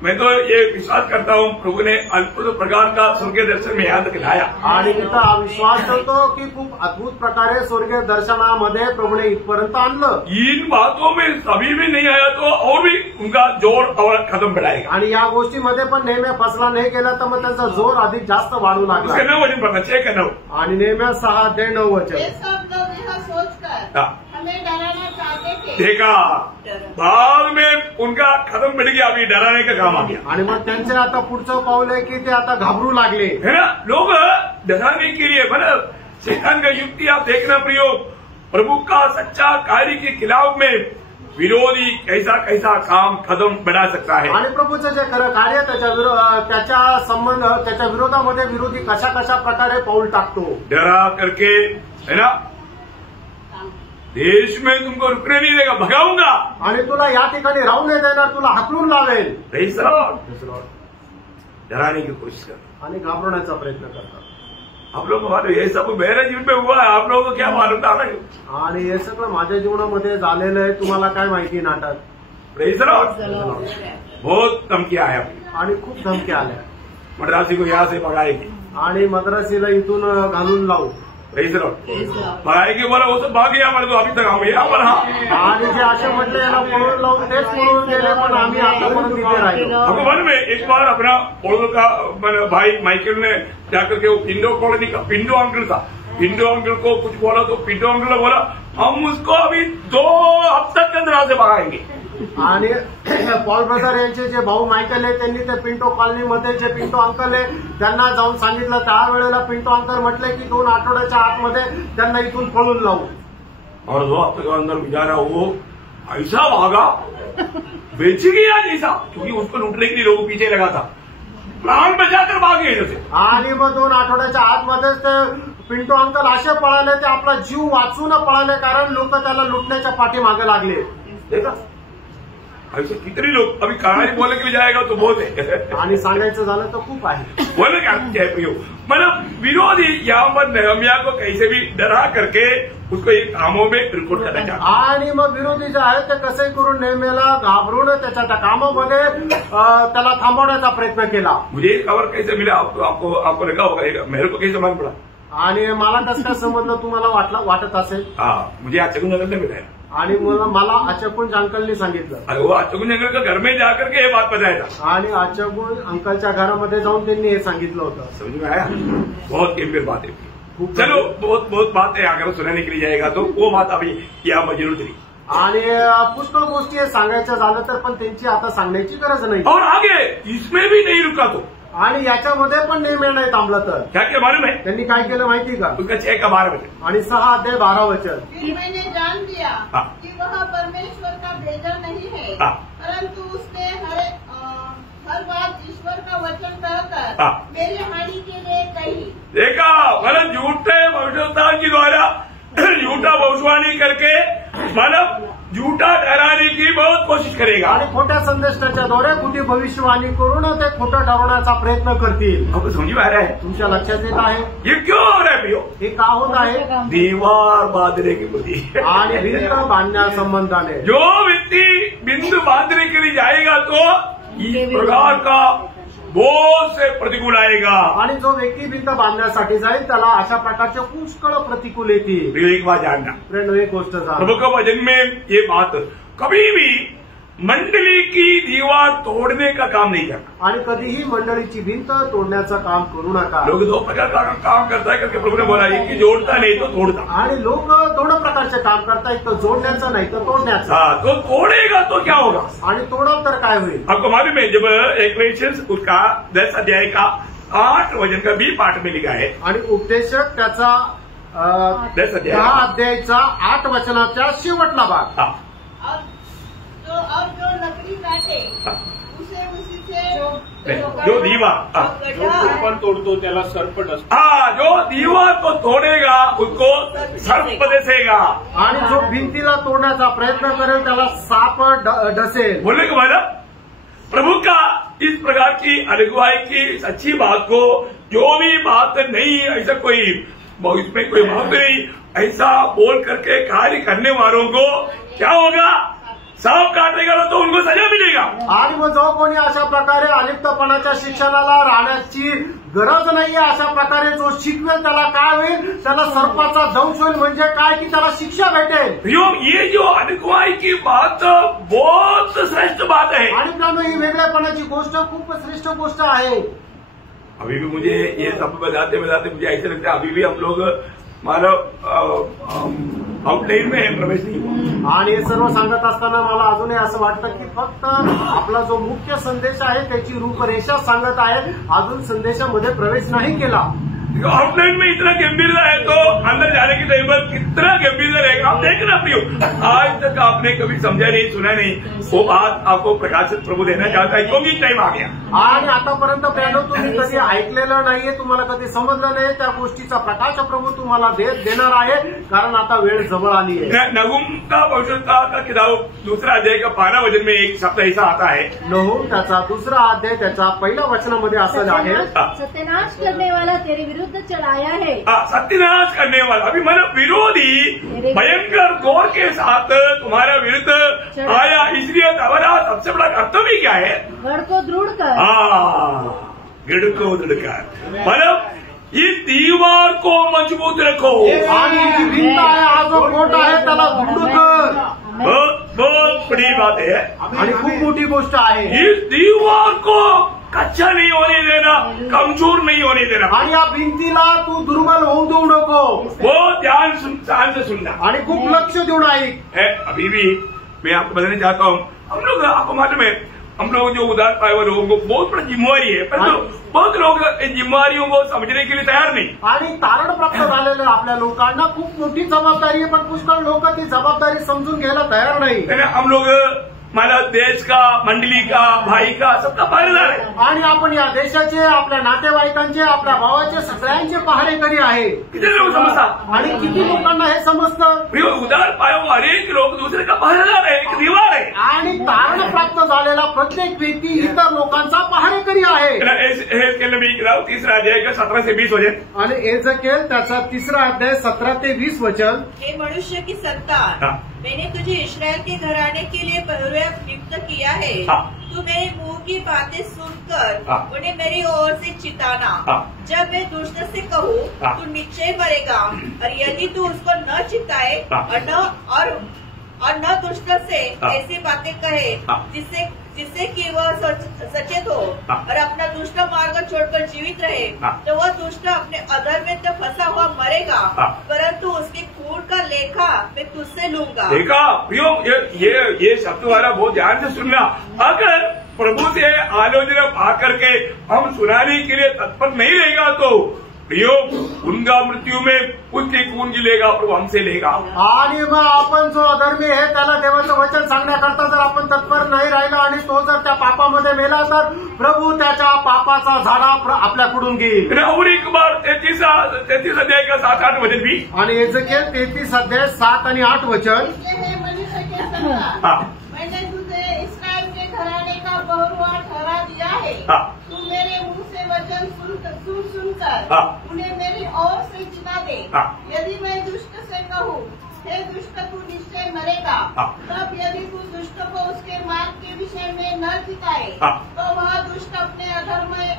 मैं तो ये विश्वास करता हूँ प्रभु ने अद्भुत प्रकार का स्वर्गीय दर्शन में यहाँ तक लाया। आणि इथं हा विश्वास करतो की खूप अद्भुत प्रकारे स्वर्गीय दर्शनामध्ये प्रभूने इथपर्यंत आणलं। इन बातों में सभी में नहीं आया तो और भी उनका जोर और कदम बढ़ाएगा। आणि या गोष्टीमध्ये पण नेहमी फसला नाही केला तर मग त्यांचा जोर अधिक जास्त वाढू लागला। उसका 9 वचन पढ़ना 6 का 9 आणि नेहमी 6:9 वचन। ये सब लोग यह सोचकर हमें डराना चाहते थे। देखा बाद में उनका कदम बढ़ गया, अभी डराने का काम आ गया। आणि मग त्यांचे आता पुढचं पाऊल आहे की ते आता घाबरू लागले है ना। लोग डराने के लिए मतलब शैतान का युक्ति आप देखना प्रयोग प्रभु का सच्चा कार्य के खिलाफ में विरोधी कैसा कैसा काम कदम बढ़ा सकता है। आणि प्रभूचं जे खरं कार्य त्याच्या संबंध त्याच्या विरोधामध्ये विरोधी कशा कशा प्रकारे पाऊल टाकतो। डरा करके है ना देश में तुमको रुकने नहीं देगा, भगाऊंगा आणि तुला या ठिकाणी राहू नाही देणार, तुला हाकलून लावेल। डराने की कोशिश कर आणि घाबरवण्याचा प्रयत्न करतात। आप लोग मालूम ये सब मेरे जीवन में हुआ है, आप लोगों को क्या मालूम था? आणि हे सगळं माझ्या जीवनामध्ये झालेलं आहे, तुम्हाला काय माहिती नाटक। Praise the Lord. बहुत धमकियां आया आणि खूप धमकी आल्या। मद्रासी को यहाँ से भगाएगी आणि मद्रासीला इथून घालून लावू। Praise the Lord. भगाएगी बोला वो सब भाग गया, तो अभी तक हम यहाँ पर। आणि जे असे म्हटले याला पळून लावून तेच पळून गेले, पण आम्ही आतापर्यंत तिथे राहिलो। भगवान में एक बार अपना ओळख का भाई माइकल ने जाकर के वो पिंडो कॉलोनी का पिंडो अंकल था, पिंडो अंकल को कुछ बोला तो पिंडो अंकल ने बोला हम उसको अभी 2 हफ्ते के अंदर से भगाएंगे। आणि पॉल ब्रदर यांचे जे भाऊ मायकल आहे त्यांनी ते पिंटो कॉलनीमध्ये जे पिंटो अंकल आहे त्यांना जाऊन सांगितलं। त्यावेळेला पिंटो अंकल म्हटले की 2 आठवड्याच्या आतमध्ये त्यांना इथून पळून लावू। और 2 हफ्ते के अंदर गुजारा वो ऐसा भागा बेच गया जैसा, क्योंकि उसको लूटने के लिए लोग पीछे लगा था, प्राण बचाकर भागे इधर से। आणि मग 2 आठवड्याच्या आतमध्येच ते पिंटो अंकल असे पळाले, ते आपला जीव वाचून पळाले, कारण लोक त्याला लुटण्याच्या पाठीमागे लागले। देखा ऐसे कितने लोग अभी कहानी बोलने के लिए जाएगा तो बहुत है। आणि सांगायचं झालं तर खूप आहे। बोलने का मतलब विरोधी यहाँ पर नहम्याह को कैसे भी डरा करके उसको एक कामों में रिकॉर्ड करना चाहता। आणि मग विरोधी जे आहेत ते कसे करून नेहमीला घाबरून त्याच्या त्या कामामध्ये त्याला थांबवण्याचा प्रयत्न केला। मुझे खबर कैसे मिला आपको लगा होगा, मेरे को कैसे मालूम पड़ा? आणि मला कसं काय समजलं तुम्हाला वाटत असेल? मुझे अचकून अंकल ने बताया। आणि मला अचकून अंकलने सांगितलं। अरे वो अचकून अंकल का घर में जाकर के ये बात बताया था। आणि अचकून अंकलच्या घरामध्ये जाऊन त्यांनी हे सांगितलं होतं। समझ में आया? बहुत गंभीर बात है। चलो बहुत बात है, अगर सुनाने के लिए जाएगा तो वो बात अभी यहाँ पर जरूर थी। आणि पुष्कळ गोष्टी सांगायचं झालं तर पण त्यांची आता सांगण्याची गरज नाही। और आगे इसमें भी नहीं रुका तो, आणि याच्यामध्ये पण नेहमी नाही थांबलं तर क्या क्या मालूम है त्यांनी काय केलं माहिती का? उसका 6 का 12 वचन आणि 6:12 वचन। फिर मैंने जान लिया कि वह परमेश्वर का भेजा नहीं है, परंतु उसने हर बात ईश्वर का वचन कहकर मेरी हानि के लिए कही। देखा मतलब झूठे भविष्यवक्ताओं के द्वारा झूठा भविष्यवाणी करके मतलब झूठा ठहराने की बहुत कोशिश करेगा। आणि खोट्या संदेशाच्याद्वारे खोटी भविष्यवाणी करून ते खोटं ठरवण्याचा प्रयत्न करतील। आपको समझ में आ रहा है? तुमच्या लक्षात येत आहे ये क्यों हो रहा है भैया? हे का होत आहे? दीवार बांधने की बुद्धि आणि भिंत बांधण्यासंबंधाने जो व्यक्ति बिंदु बांधने के लिए जाएगा तो इस प्रकार का बहुत से प्रतिकूल आएगा। आणि जो व्यक्ती भिंत बांधण्यासाठी जाईल त्याला अशा प्रकारचे पुष्कळ प्रतिकूल येतील। एक बात जानना, एक गोष्ट प्रभु के वचन में ये बात कभी भी मंडली की दीवार तोड़ने का काम नहीं करना। आणि कधीही मंडळीची भिंत तोडण्याचं काम करू नका। लोग 2 प्रकार का काम करता है करके प्रभु ने बोला, एक की जोड़ता नहीं तो तोड़ता। आणि लोक 2 प्रकारचे काम करता, एक तर जोडण्याचं नाही तर तोडण्याचं। तो तोड़ेगा तो क्या होगा? आणि तोडल तर काय होईल? आपको मालूम है जब इक्लेशियंस उसका 10 अध्याय का 8 वचन का B पाठ में लिखा है, आणि उपदेशक त्याचा 10 अध्यायाचा 8 वचनाच्या शेवटला भाग। और जो लकड़ी काटे उसे उसी से जो दीवा पण तोडतो त्याला सर्प डसतो. जो दीवा को तोड़ेगा उसको सर्प डसेगा. आणि जो भिंतीला तोडण्याचा प्रयत्न करेल त्याला साप डसेल. बोलने के मतलब प्रभु का इस प्रकार की अगुवाई की सच्ची बात को जो भी बात नहीं ऐसा कोई इसमें कोई बात नहीं ऐसा बोल करके कार्य करने वालों को क्या होगा? सांप काटेगा तो उनको सजा मिलेगा. आणि मग जो कोणी अशा प्रकारे अलिप्तपणाच्या शिक्षणाला राहण्याची गरज नाहीये अशा प्रकारे जो शिकवेल त्याला काय होईल? त्याला सर्पाचा दंश होईल. म्हणजे काय की त्याला शिक्षा भेटेल. ये जो अगुवाई की बात बहुत श्रेष्ठ बात है. आणि त्यामुळे ही वेगळेपणाची गोष्ट खूप श्रेष्ठ गोष्ट आहे. अभी भी मुझे ये सब बताते मुझे ऐसा लगता है अभी भी हम लोग मानव आउटलाईन में प्रवेश नहीं हुआ. आणि हे सर्व सांगत असताना मला अजूनही असं वाटतं की फक्त आपला जो मुख्य संदेश आहे त्याची रूपरेषा सांगत आहे. अजून संदेशामध्ये प्रवेश नाही केला. आउटलाइन में इतना गंभीरता है तो अंदर जाने की टाइम पर कितना गंभीरता रहेगा. आप देखना प्रियो, आज तक आपने कभी समझा नहीं सुना नहीं वो बात आपको प्रकाशित प्रभू देना चाहता है क्योंकि टाइम आ गया. आणि आतापर्यंत प्यानो तुम्ही कधी ऐकलेलं नाहीये, तुम्हाला कधी समजलं नाही. त्या गोष्टीचा प्रकाश प्रभू तुम्हाला देणार आहे कारण आता वेळ जवळ आली आहे. नहूम का भविष्यता का किताब दूसरा अध्याय का 12 वचन में एक शब्द ऐसा आता है. नहूम त्याचा दुसरा अध्याय त्याच्या पहिल्या वचनामध्ये असं आहे, सत्यानाश करने वाला तेरे विरुद्ध चढ़ाया है. सत्यानाश करने वाला अभी मन विरोधी भयंकर दौर के साथ तुम्हारा विरुद्ध आया. इसलिए तुम्हारा सबसे बड़ा कर्तव्य क्या है? गढ़ को दृढ़ कर. गढ़ को दृढ़ कर मतलब इस दीवार को मजबूत रखो. आणि जी भिंत आहे हा जो कोट आहे त्याला दृढ कर. बहुत बड़ी बात है आणि खूप मोठी गोष्ट आहे. इस दीवार को कच्चा नहीं होने देना, कमजोर नहीं होने देना. आणि या भिंतीला तू दुर्बल होऊ देऊ नको. वो ध्यान से सुनना आणि खूप लक्ष देऊन ऐक. अभी भी मैं आपको बताना चाहता हूँ हम लोग आपको मालूम है हम लोग जो उदार पाए हुए लोगों को बहुत बड़ी जिम्मेवारी है परंतु बहुत लोग इन जिम्मेवारियों को समझने के लिए तैयार नहीं. आणि तारण प्राप्त झालेल्या आपल्या लोकांना खूप मोठी जबाबदारी आहे पण पुष्कळ लोक ती जबाबदारी समजून घ्यायला तयार नाही. हम लोग मला देश का मंडली का भाई का सबका पहरेदार है. आणि आपण या देशाचे आपल्या नातेवाईकांचे आपल्या भावाचे सगळ्यांचे पहारेकरी आहे. किती लोग समजतात आणि किती लोकांना हे समजतं. उदार पाया हुआ हरेक लोग दूसरे का पहरेदार है, एक दीवार है. आणि तारण प्राप्त झालेला प्रत्येक व्यक्ती इतर लोकांचा पहारेकरी आहे. नबी किताब 3 अध्याय का 17 से 20 वचन. आणि एजकेल त्याचा 3 अध्याय 17 ते 20 वचन. हे मनुष्य की संतान, मैंने तुझे इस्राएल के घराने के लिए प्रवक्ता नियुक्त किया है. तू मेरे मुंह की बातें सुनकर उन्हें मेरी ओर से चिताना. जब मैं दुष्ट से कहूँ तू निश्चय मरेगा और यदि तू उसको न चिताए और न दुष्ट से ऐसी बातें कहे जिससे कि वह सचेत हो और अपना दुष्ट मार्ग छोड़कर जीवित रहे तो वह दुष्ट अपने अधर्म में तो फंसा हुआ मरेगा परंतु उसके खून का लेखा मैं तुझसे लूंगा. देखा प्रियो, ये शब्द वाला बहुत ध्यान से सुनना. अगर प्रभु से आलोचना पा करके हम सुनाने के लिए तत्पर नहीं रहेगा तो प्रियो उनका मृत्यू में उसके खून की लेगा प्रभू हमसे लेगा. आणि मग आपण जो अधर्मी आहे त्याला देवाचं वचन सांगण्याकरता जर आपण तत्पर नाही राहिला आणि तो जर त्या पापामध्ये मेला तर प्रभू त्याच्या पापाचा झाडा आपल्याकडून घेईल. और एक बार 33 अध्याय का 7-8 वचन भी. आणि एजकेल 33 अध्याय 7 आणि 8 वचन. मैंने तुझे इस्राएल के घराने का बहुरुआ ठहरा दिया है. तू मेरे मुंह से वचन सुनकर उन्हें मेरी ओर से चिता दे. यदि मैं दुष्ट से कहूँ हे दुष्ट तू निश्चय मरेगा तब यदि तू दुष्ट को उसके मार्ग के विषय में न चिताए तो वह दुष्ट अपने अधर्म में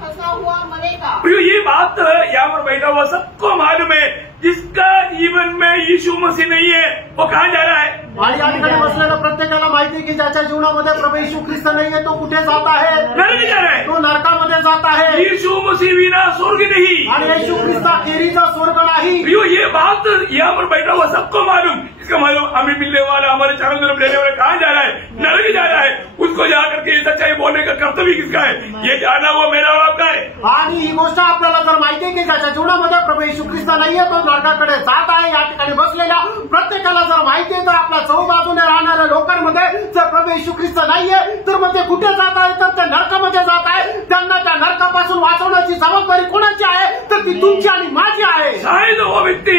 फंसा हुआ मरेगा. ये बात यहाँ पर बैठा हुआ सबको मालूम है जिसका जीवन में यीशु मसीह नहीं है वो कहाँ जा रहा है. आणि या ठिकाणी बसलेल्या प्रत्येकाला माहिती की ज्याच्या जीवनामध्ये प्रभू येशू ख्रिस्त नाहीये तो कुठे जात आहे? नरक जा रहा है. तो नरकामध्ये जात आहे. यीशु मसीह बिना स्वर्ग नहीं. आणि येशू ख्रिस्ता खेरीचा स्वर्ग नाही. ये बात यहाँ पर बैठा हुआ सबको मालूम. इसका मालूम हमें मिलने वाला हमारे चारों तरफ लेने वाला कहाँ जा रहा है? नरक जा रहा है. उसको जाकर के सच्चाई बोलने का कर्तव्य किसका है? ये जाना वो मेरा और आपका है. आणि ही गोष्ट आपल्याला जर माहिती आहे की ज्याच्या जीवनामध्ये प्रभू येशू ख्रिस्त नाहीये तो नरकाकडे जात आहे. या ठिकाणी बसलेल्या प्रत्येकाला जर माहिती आहे तर आपल्या चौबाजूने राहणाऱ्या लोकांमध्ये जर प्रभू प्रभू येशू ख्रिस्त नाहीये तर मग ते कुठे जात आहे? तर ते नरकामध्ये जात आहे. त्यांना त्या नरकापासून वाचवण्याची जबाबदारी कोणाची आहे? तर ती तुमची आणि माझी आहे. शायद वो व्यक्ति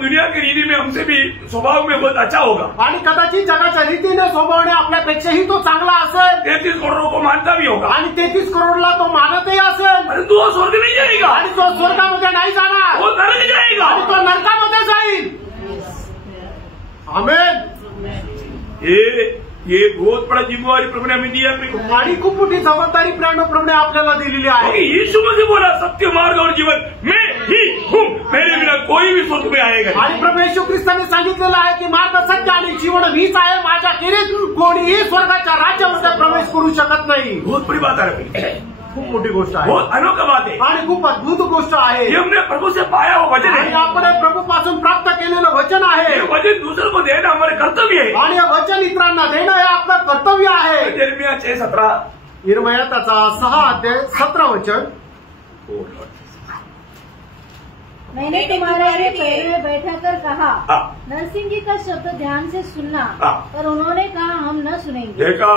दुनिया की रीति में हमसे भी स्वभाव में बहुत अच्छा होगा आणि कदाचित जगाच्या रीतीने स्वभावने आपल्यापेक्षाही तो चांगला असेल 33 करोड़ को मानता भी होगा, आणि 33 करोडला तो मानतही असेल, परंतु वो स्वर्ग नहीं जाएगा, आणि तो स्वर्गामध्ये नाही जाणार, वो नरक जाएगा. आणि तो नरकामध्ये जाईल. आमेन. ये बहुत बड़ा जिम्मेवारी प्रभु ने हमें दिया. आणि खूप मोठी जबाबदारी प्रभूने आपल्याला दिलेली आहे. यीशु मसीह बोला सत्य मार्ग और जीवन मैं ही हूँ, मेरे बिना कोई भी स्वर्ग में आएगा. आणि प्रभू येशू ख्रिस्ताने सांगितलेलं आहे की मार्ग सत्य आणि जीवन मीच आहे, माझ्या खेरीज कोणीही स्वर्गाच्या राज्यामध्ये प्रवेश करू शकत नाही. बहुत बड़ी बात है, खूप मोठी गोष्ट आहे, बहुत अनोखा बात है. आणि खूप अद्भुत गोष्ट आहे. ये हमने प्रभु से पाया वो वचन आणि है. आपण प्रभू पासून प्राप्त केलेलं वचन आहे. ये वचन दूसरे को देना हमारे कर्तव्य है. आणि हे वचन इतरांना देणं हे आपलं कर्तव्य आहे. यिर्मयाह 6:17 यिर्मयाह त्याचा 6 अध्याय 17 वचन. मैंने तुम्हारे लिए पैर में बैठा कर कहा, हाँ. नरसिंह जी का शब्द ध्यान से सुनना, हाँ. पर उन्होंने कहा हम न सुनेंगे. देखा,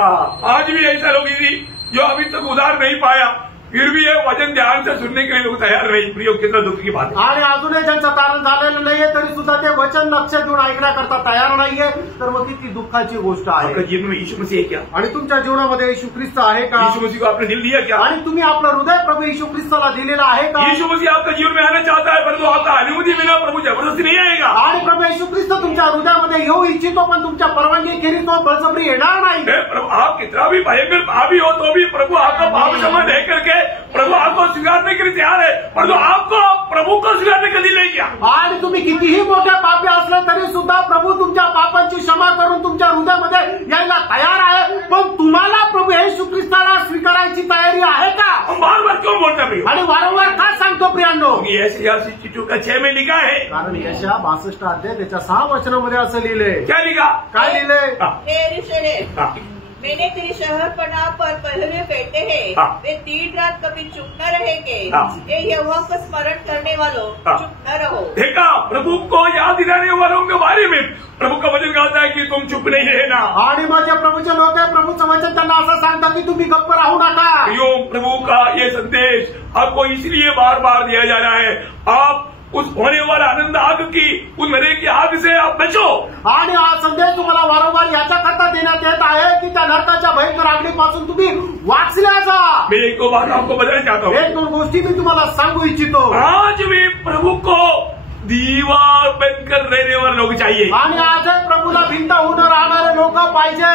आज भी ऐसा लोग थी जो अभी तक उधार नहीं पाया, फिर भी ये वचन ध्यान से सुनने के लिए लोग तैयार नहीं. प्रियो, कितना दुख की बात है. आणि अजूनही ज्यांचं तारण झालेलं नाहीये तरी सुद्धा ते वचन लक्ष देऊन ऐकण्याकरता तयार नाहीये, तर मग किती दुःखाची गोष्ट आपका आहे. जीवन में यीशु मसीह है क्या? आणि तुमच्या जीवनामध्ये येशू ख्रिस्त आहे का? यीशु मसीह को आपने दिल दिया क्या? आणि तुम्ही आपलं हृदय प्रभू येशू ख्रिस्ताला दिलेलं आहे का? यीशु मसीह आपका जीवन में आना चाहता है, परंतु आपका अनुमति बिना प्रभु जबरदस्ती नहीं आएगा. आणि प्रभू येशू ख्रिस्त तुमच्या हृदयामध्ये येऊ इच्छितो, पण तुमच्या परवानगी खेरीज तो बळजबरी येणार नाही. प्रभु, आप कितना भी भयंकर पापी हो तो भी प्रभु आपका पाप क्षमा दे करके प्रभु आपको स्वीकारने के लिए तैयार है, परंतु आपको प्रभु को स्वीकारने का दिल नहीं किया. आणि तुम्ही कितीही मोठ्या पापी असले तरी सुद्धा प्रभू तुमच्या पापांची क्षमा करून तुमच्या हृदयामध्ये यायला तयार आहे, पण तुम्हाला प्रभू येशू ख्रिस्ताला स्वीकारायची तयारी आहे का? हम बार बार क्यों बोलते प्रियो? आणि वारंवार का सांगतो प्रियांनो? यशायाह 6 में लिखा है. कारण यशा 62 अध्याय त्याच्या 6 वचनामध्ये असं लिहिलंय. क्या लिखा? काय लिहिलंय? हे यरूशलेम, हाँ. मैंने तेरे शहरपनाह पर पहरे बैठे हैं, हाँ. वे दिन रात कभी चुप न रहेंगे. हाँ. हे यहोवा का स्मरण करने वालों, हाँ. चुप न रहो. देखा, प्रभु को याद दिलाने वालों के बारे में प्रभु का वचन कहता है कि तुम चुप नहीं रहना. आणि माझ्या प्रभूचे लोक आहे, प्रभूचं वचन त्यांना असं सांगतात की तुम्ही गप्प राहू नका. प्रियो, प्रभु का ये संदेश आपको इसलिए बार बार दिया जा रहा है, आप उस होने वाला आनंद आग की, उस मरे की आग से आप बचो. आणि हा संदेश तुम्हाला वारंवार याच्याकरता देण्यात येत आहे की त्या नरकाच्या भयंकर आगीपासून तुम्ही वाचल्या जा. मैं एक दो बात आपको बताना चाहता हूँ. 1-2 गोष्टी मी तुम्हाला सांगू इच्छितो. आज भी प्रभु को दीवार बनकर रहने वाले लोग चाहिए. आणि आजही प्रभूला भिंत होऊन राहणारे लोक पाहिजे.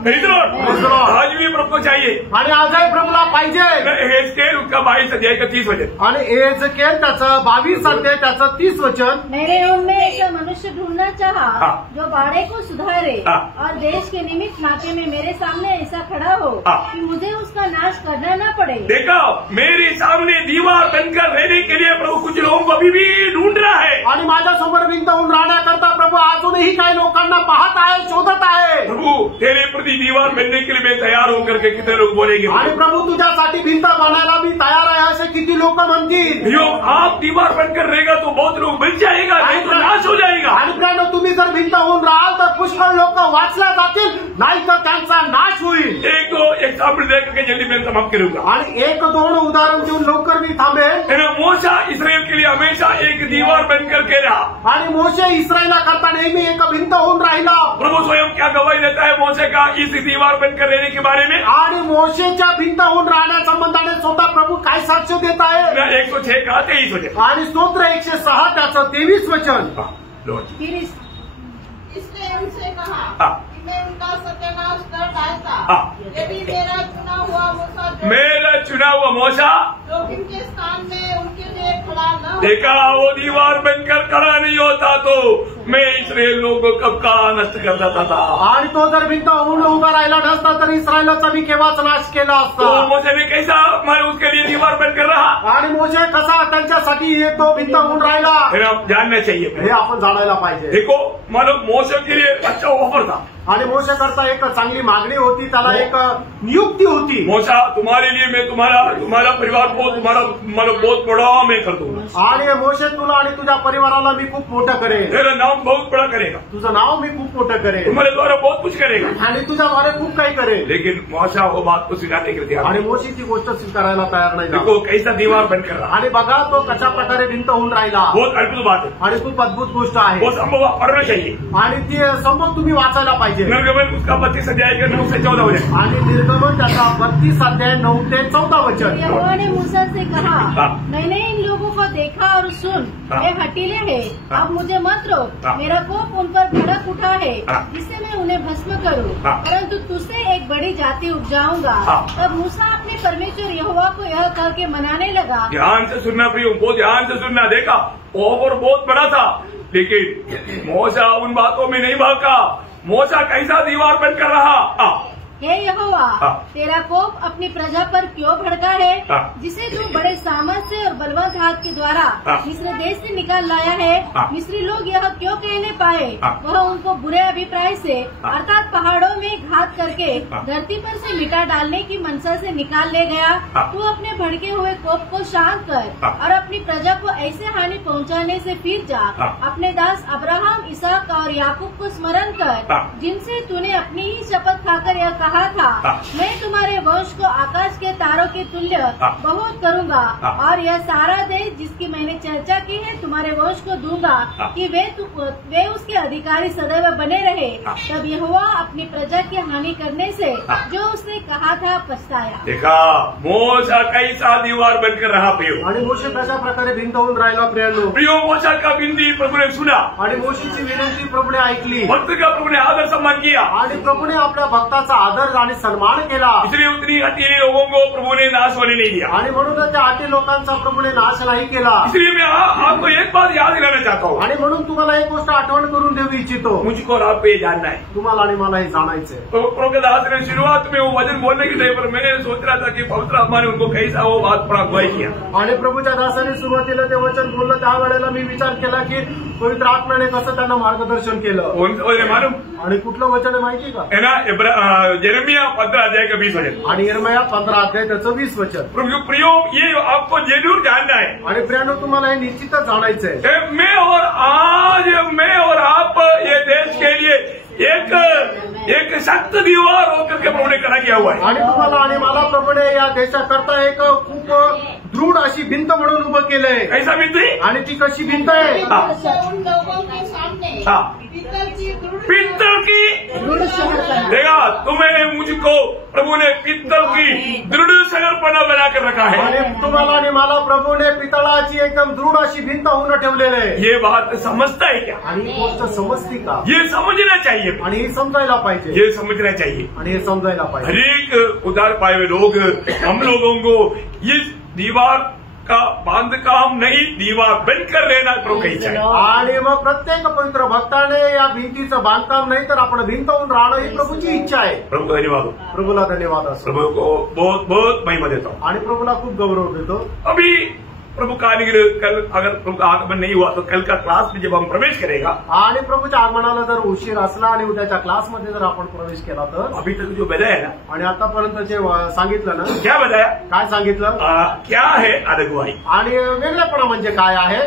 आज भी प्रभु को चाहिए. आणि आजही प्रभूला पाहिजे. हेस्केल उसका 22 अध्याय का 30 वचन. आणि एजकेल त्याचं 22 अध्याय त्याचं 30 वचन. मैंने उनमें ऐसा मनुष्य ढूंढना चाहा हाँ. जो बाड़े को सुधारे हाँ. और देश के निमित्त नाके में मेरे सामने ऐसा खड़ा हो हाँ. कि मुझे उसका नाश करना न पड़े. देखो, मेरे सामने दीवार बनकर रहने के लिए प्रभु कुछ लोगों को अभी भी ढूंढ रहा है. आणि माझ्यासमोर भिंत होऊन राहण्याकरता प्रभू अजूनही काही लोकांना पाहत आहे, शोधत आहे. प्रभु, तेरे प्रति दीवार बनने के लिए मैं तैयार होकर के कितने लोग बोलेंगे. आणि प्रभू तुझ्यासाठी भिंत बनायला मी तयार आहे असे किती लोक म्हणतील. भैया, आप दीवार बनकर रहेगा तो बहुत लोग बच जाएगा, नहीं तो नाश हो जाएगा. आणि प्रियांनो, तुम्ही जर भिंत होऊन राहाल तर पुष्कळ लोक वाचल्या जातील, नाही तर त्यांचा नाश होईल. एक दो एग्जाम्पल दे करके जल्दी मैं समाप्त करूंगा. आणि 1-2 उदाहरण देऊन लवकर मी थांबेन. मोशा इसराइल के लिए हमेशा एक दीवार बनकर के रहा. आणि मोशे इस्रायला करता नेहमी एक भिंत होऊन राहिला. प्रभु स्वयं क्या गवाही देता है मोशे का इस दीवार बनकर रहने के बारे में? आणि मोशेच्या भिंत होऊन राहण्यासंबंधाने स्वतः प्रभू काय साक्ष देत आहे? 106 का 23 वचन. आणि स्तोत्र 106 त्याचं 23 वचन. फिर इसने उनसे कहा हाँ. कि मैं उनका सत्यानाश कर डालता. हाँ. यदि मेरा चुना हुआ मूसा मेरा चुना हुआ मोशा जोखिम के स्थान में उनके लिए खड़ा न हो, देखा, वो दीवार बनकर खड़ा नहीं होता तो मैं इसराइल लोगों को कब का नष्ट कर देता था. आणि तो जर भिंत होऊन उभा राहिला नसता तर इस्रायलाचा मी केव्हाच नाश केला तो असता. मोशे ने कैसा मैं उसके लिए दीवार बनकर रहा. आणि मोशे कसा त्यांच्यासाठी तो भिंत होऊन राहिला फिर आप जानना चाहिए. हे आपण जाणायला पाहिजे. देखो, मानो मोशे के लिए अच्छा ऑफर था. आणि मोशे करता एक चांगली मागणी होती, त्याला एक नियुक्ती होती. मोशा, तुम्हारे लिए मैं तुम्हारा परिवार को तुम्हारा मतलब बहुत बड़ा मैं कर दूंगा. आणि मोशे तुला आणि तुझ्या परिवाराला मी खूप मोठं करेन. तेरा नाम बहुत बड़ा करेगा. तुझं नाव मी खूप मोठं करेन. तुम्हारे द्वारा बहुत कुछ करेगा. आणि तुझ्या द्वारे खूप काही करेन. लेकिन मूसा वो बात को स्वीकारने के लिए तैयार आणि नहीं. मोशी ती गोष्ट स्वीकारायला तयार नाही झाला. देखो कैसा दीवार बन कर रहा. आणि बघा तो कशा प्रकारे भिंत होऊन राहिला. बहुत अद्भुत बात है. आणि खूप अद्भुत गोष्ट आहे. वो संभव पढ़ना चाहिए. आणि ती संभव तुम्ही वाचायला पाहिजे. निर्गमन उसका 32 अध्याय का 9 से 14 वचन. आणि निर्गमन त्याचा 32 अध्याय 9 ते 14 वचन. यहोवा ने मूसा से कहा, हाँ। मैंने इन लोगों को देखा और सुन, हाँ। वे हठीले हैं, हाँ। अब मुझे मत रोक, हाँ। मेरा कोप उन पर भड़क उठा है, हाँ। जिससे मैं उन्हें भस्म करूं, हाँ। परंतु तुझसे एक बड़ी जाति उपजाऊंगा। हाँ। तब मूसा अपने परमेश्वर यहोवा को यह कह के मनाने लगा। ध्यान से सुनना प्रियो, बहुत ध्यान से सुनना. देखा ओवर बहुत बड़ा था, लेकिन मूसा उन बातों में नहीं भागा. मूसा कैसा दीवार बनकर रहा. हे यहोवा, हाँ। तेरा कोप अपनी प्रजा पर क्यों भड़का है, हाँ। जिसे तू बड़े सामर्थ्य और बलवंत हाथ के द्वारा हाँ। मिस्र देश से निकाल लाया है. हाँ। मिस्री लोग यह क्यों कहने पाए, हाँ। वह उनको बुरे अभिप्राय से हाँ। अर्थात पहाड़ों में घात करके हाँ। धरती पर से मिटा डालने की मनसा से निकाल ले गया. हाँ। तू अपने भड़के हुए कोप को शांत कर हाँ। और अपनी प्रजा को ऐसे हानि पहुंचाने से फिर जा. हाँ। अपने दास अब्राहम, इसहाक और याकूब को स्मरण कर, हाँ। जिनसे तूने अपनी ही शपथ खाकर यह कहा था, हाँ। मैं तुम्हारे वंश को आकाश के तारों के तुल्य हाँ। बहुत करूंगा. हाँ। और यह सारा देश जिसकी मैंने चर्चा की है तुम्हारे वंश को दूंगा, हाँ। कि वे उसके अधिकारी सदैव बने रहे. हाँ। तब यहोवा अपनी प्रजा की हानि करने से हाँ। जो उसने कहा था पछताया. देखा मूसा कैसा दीवार बनकर रहा. प्रियो आणि मोशे कशा प्रकारे भिंत होऊन राहिला. प्रियो मूसा का बिंदी प्रभु ने सुना. आणि मोशीची विनंती प्रभूने ऐकली. भक्त का प्रभु ने आदर सम्मान किया. आणि प्रभूने आपल्या भक्ताचा आदर आणि सन्मान केला. इसलिए उतनी हठीली लोगों को प्रभु ने नाश होने नहीं दिया. आणि म्हणून त्या आठी लोकांचा प्रभूने नाश नाही केला. इसलिए मैं आपको एक बात याद दिलाना चाहता हूँ. आणि म्हणून तुम्हाला एक गोष्ट आठवण करून देऊ इच्छितो. मुझको और आपको ये जानना है. तुम्हाला आणि मला हे जाणायचंय. तो प्रभु के दास ने शुरुआत में वो वचन बोलने के टाइम पर मैंने सोच रहा था कि पवित्र आत्मा ने उनको कैसा वो बात पर अगुवाई किया. आणि प्रभूच्या दासाने सुरुवातीला ते वचन बोललं त्यावेळेला मी विचार केला की पवित्र आत्म्याने कसं त्यांना मार्गदर्शन केलं. कौन सा वचन मालूम आणि कुठलं वचन आहे माहिती का. है ना. यिर्मयाह 15 अध्याय का 20 वचन. आणि यिर्मयाह 15 अध्याय त्याचं 20 वचन. प्रभु प्रियो ये आपको जरूर जानना है. आणि प्रियानो तुम्हाला हे निश्चितच जाणायचंय. मैं और आप ये देश के लिए एक सख्त दीवार होकर के प्रभु ने खड़ा किया हुआ है. आणि तुम्हाला आणि मला प्रभूने या देशाकरता एक खूप दृढ अशी भिंत म्हणून उभं केलंय. कैसा मित्र. आणि ती कशी भिंत आहे. उन लोगों के सामने हाँ. पित्तल की दृढ़ शहर का नाम. देखा तुम्हें मुझको प्रभु ने पित्तल की दृढ़ शहरपणा बनाकर रखा है. आणि तुम्हाला आणि मला प्रभूने पितळाची एकदम दृढ अशी भिंत होऊन ठेवलेली आहे. ये बात समझता है क्या. आणि ही गोष्ट समजती का. ये समझना चाहिए. आणि हे समजायला पाहिजे. ये समझना चाहिए. आणि हे समजायला पाहिजे. हरेक उदार पाए हुए लोग हम लोगों को इस दीवार का बांध काम नहीं, दीवार बनकर रहना प्रभु की इच्छा है. आणि मग प्रत्येक पवित्र भक्ताने या भिंतीचं बांधकाम नाही तर आपण भिंत होऊन राहणं ही प्रभूची इच्छा आहे. प्रभु को धन्यवाद हो. प्रभूला धन्यवाद असो. प्रभु को बहुत बहुत महिमा देता हूँ. आणि प्रभूला खूप गौरव देतो. अभी प्रभु का कल अगर प्रभु का आगमन नहीं हुआ तो कल का क्लास में जब हम प्रवेश करेगा. आणि प्रभूच्या आगमनाला जर उशीर असला आणि उद्याच्या क्लासमध्ये जर आपण प्रवेश केला तर. अभी तक जो बताया ना. आणि आतापर्यंत जे सांगितलं ना. क्या बताया. काय सांगितलं. क्या है अगुवाई. आणि वेगळेपणा म्हणजे काय आहे.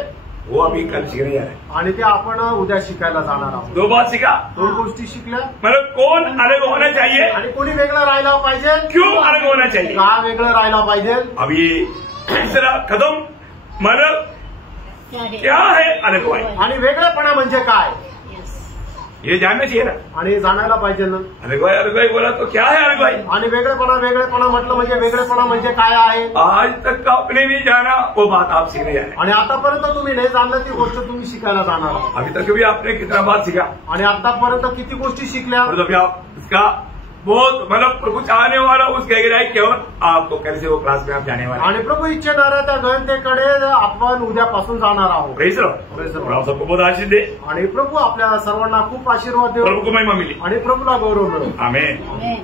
वो अभी कल सीखने जा रहे हैं. आणि ते आपण उद्या शिकायला जाणार आहोत. 2 बात सीखा. 2 गोष्टी शिकल्या. मतलब कौन अलग होना चाहिए. आणि कोणी वेगळं राहायला पाहिजे. क्यों अलग होना चाहिए. का वेगळं राहायला पाहिजे. अभी तीसरा कदम मतलब क्या है अगुवाई. आणि वेगळेपणा म्हणजे काय ये जानना चाहिए ना. आणि जाणायला पाहिजे ना. अगुवाई बोला तो क्या है अगुवाई. आणि वेगळेपणा म्हटलं म्हणजे वेगळेपणा म्हणजे काय आहे. आज तक आपने नहीं जाना वो बात आप सीखने जा रहे हैं. आणि आतापर्यंत तुम्ही नाही जाणलं ती गोष्ट तुम्ही शिकायला जाणार आहात. अभी तक भी आपने कितना बात सीखा. आणि आतापर्यंत किती गोष्टी शिकल्या. और जब आप इसका बहुत मतलब प्रभु चाहने वाला उस गहराई की ओर आपको कैसे वो क्लास में आप जाने वाले. आणि प्रभू इच्छेणाऱ्या त्या गहनतेकडे आपण उद्यापासून जाणार आहोत. प्रेज प्रभु आप सबको बहुत आशीष दे. आणि प्रभू आपल्या सर्वांना खूप आशीर्वाद देऊ. प्रभु को महिमा मिली. आणि प्रभूला गौरव मिळो. आमेन. आमेन.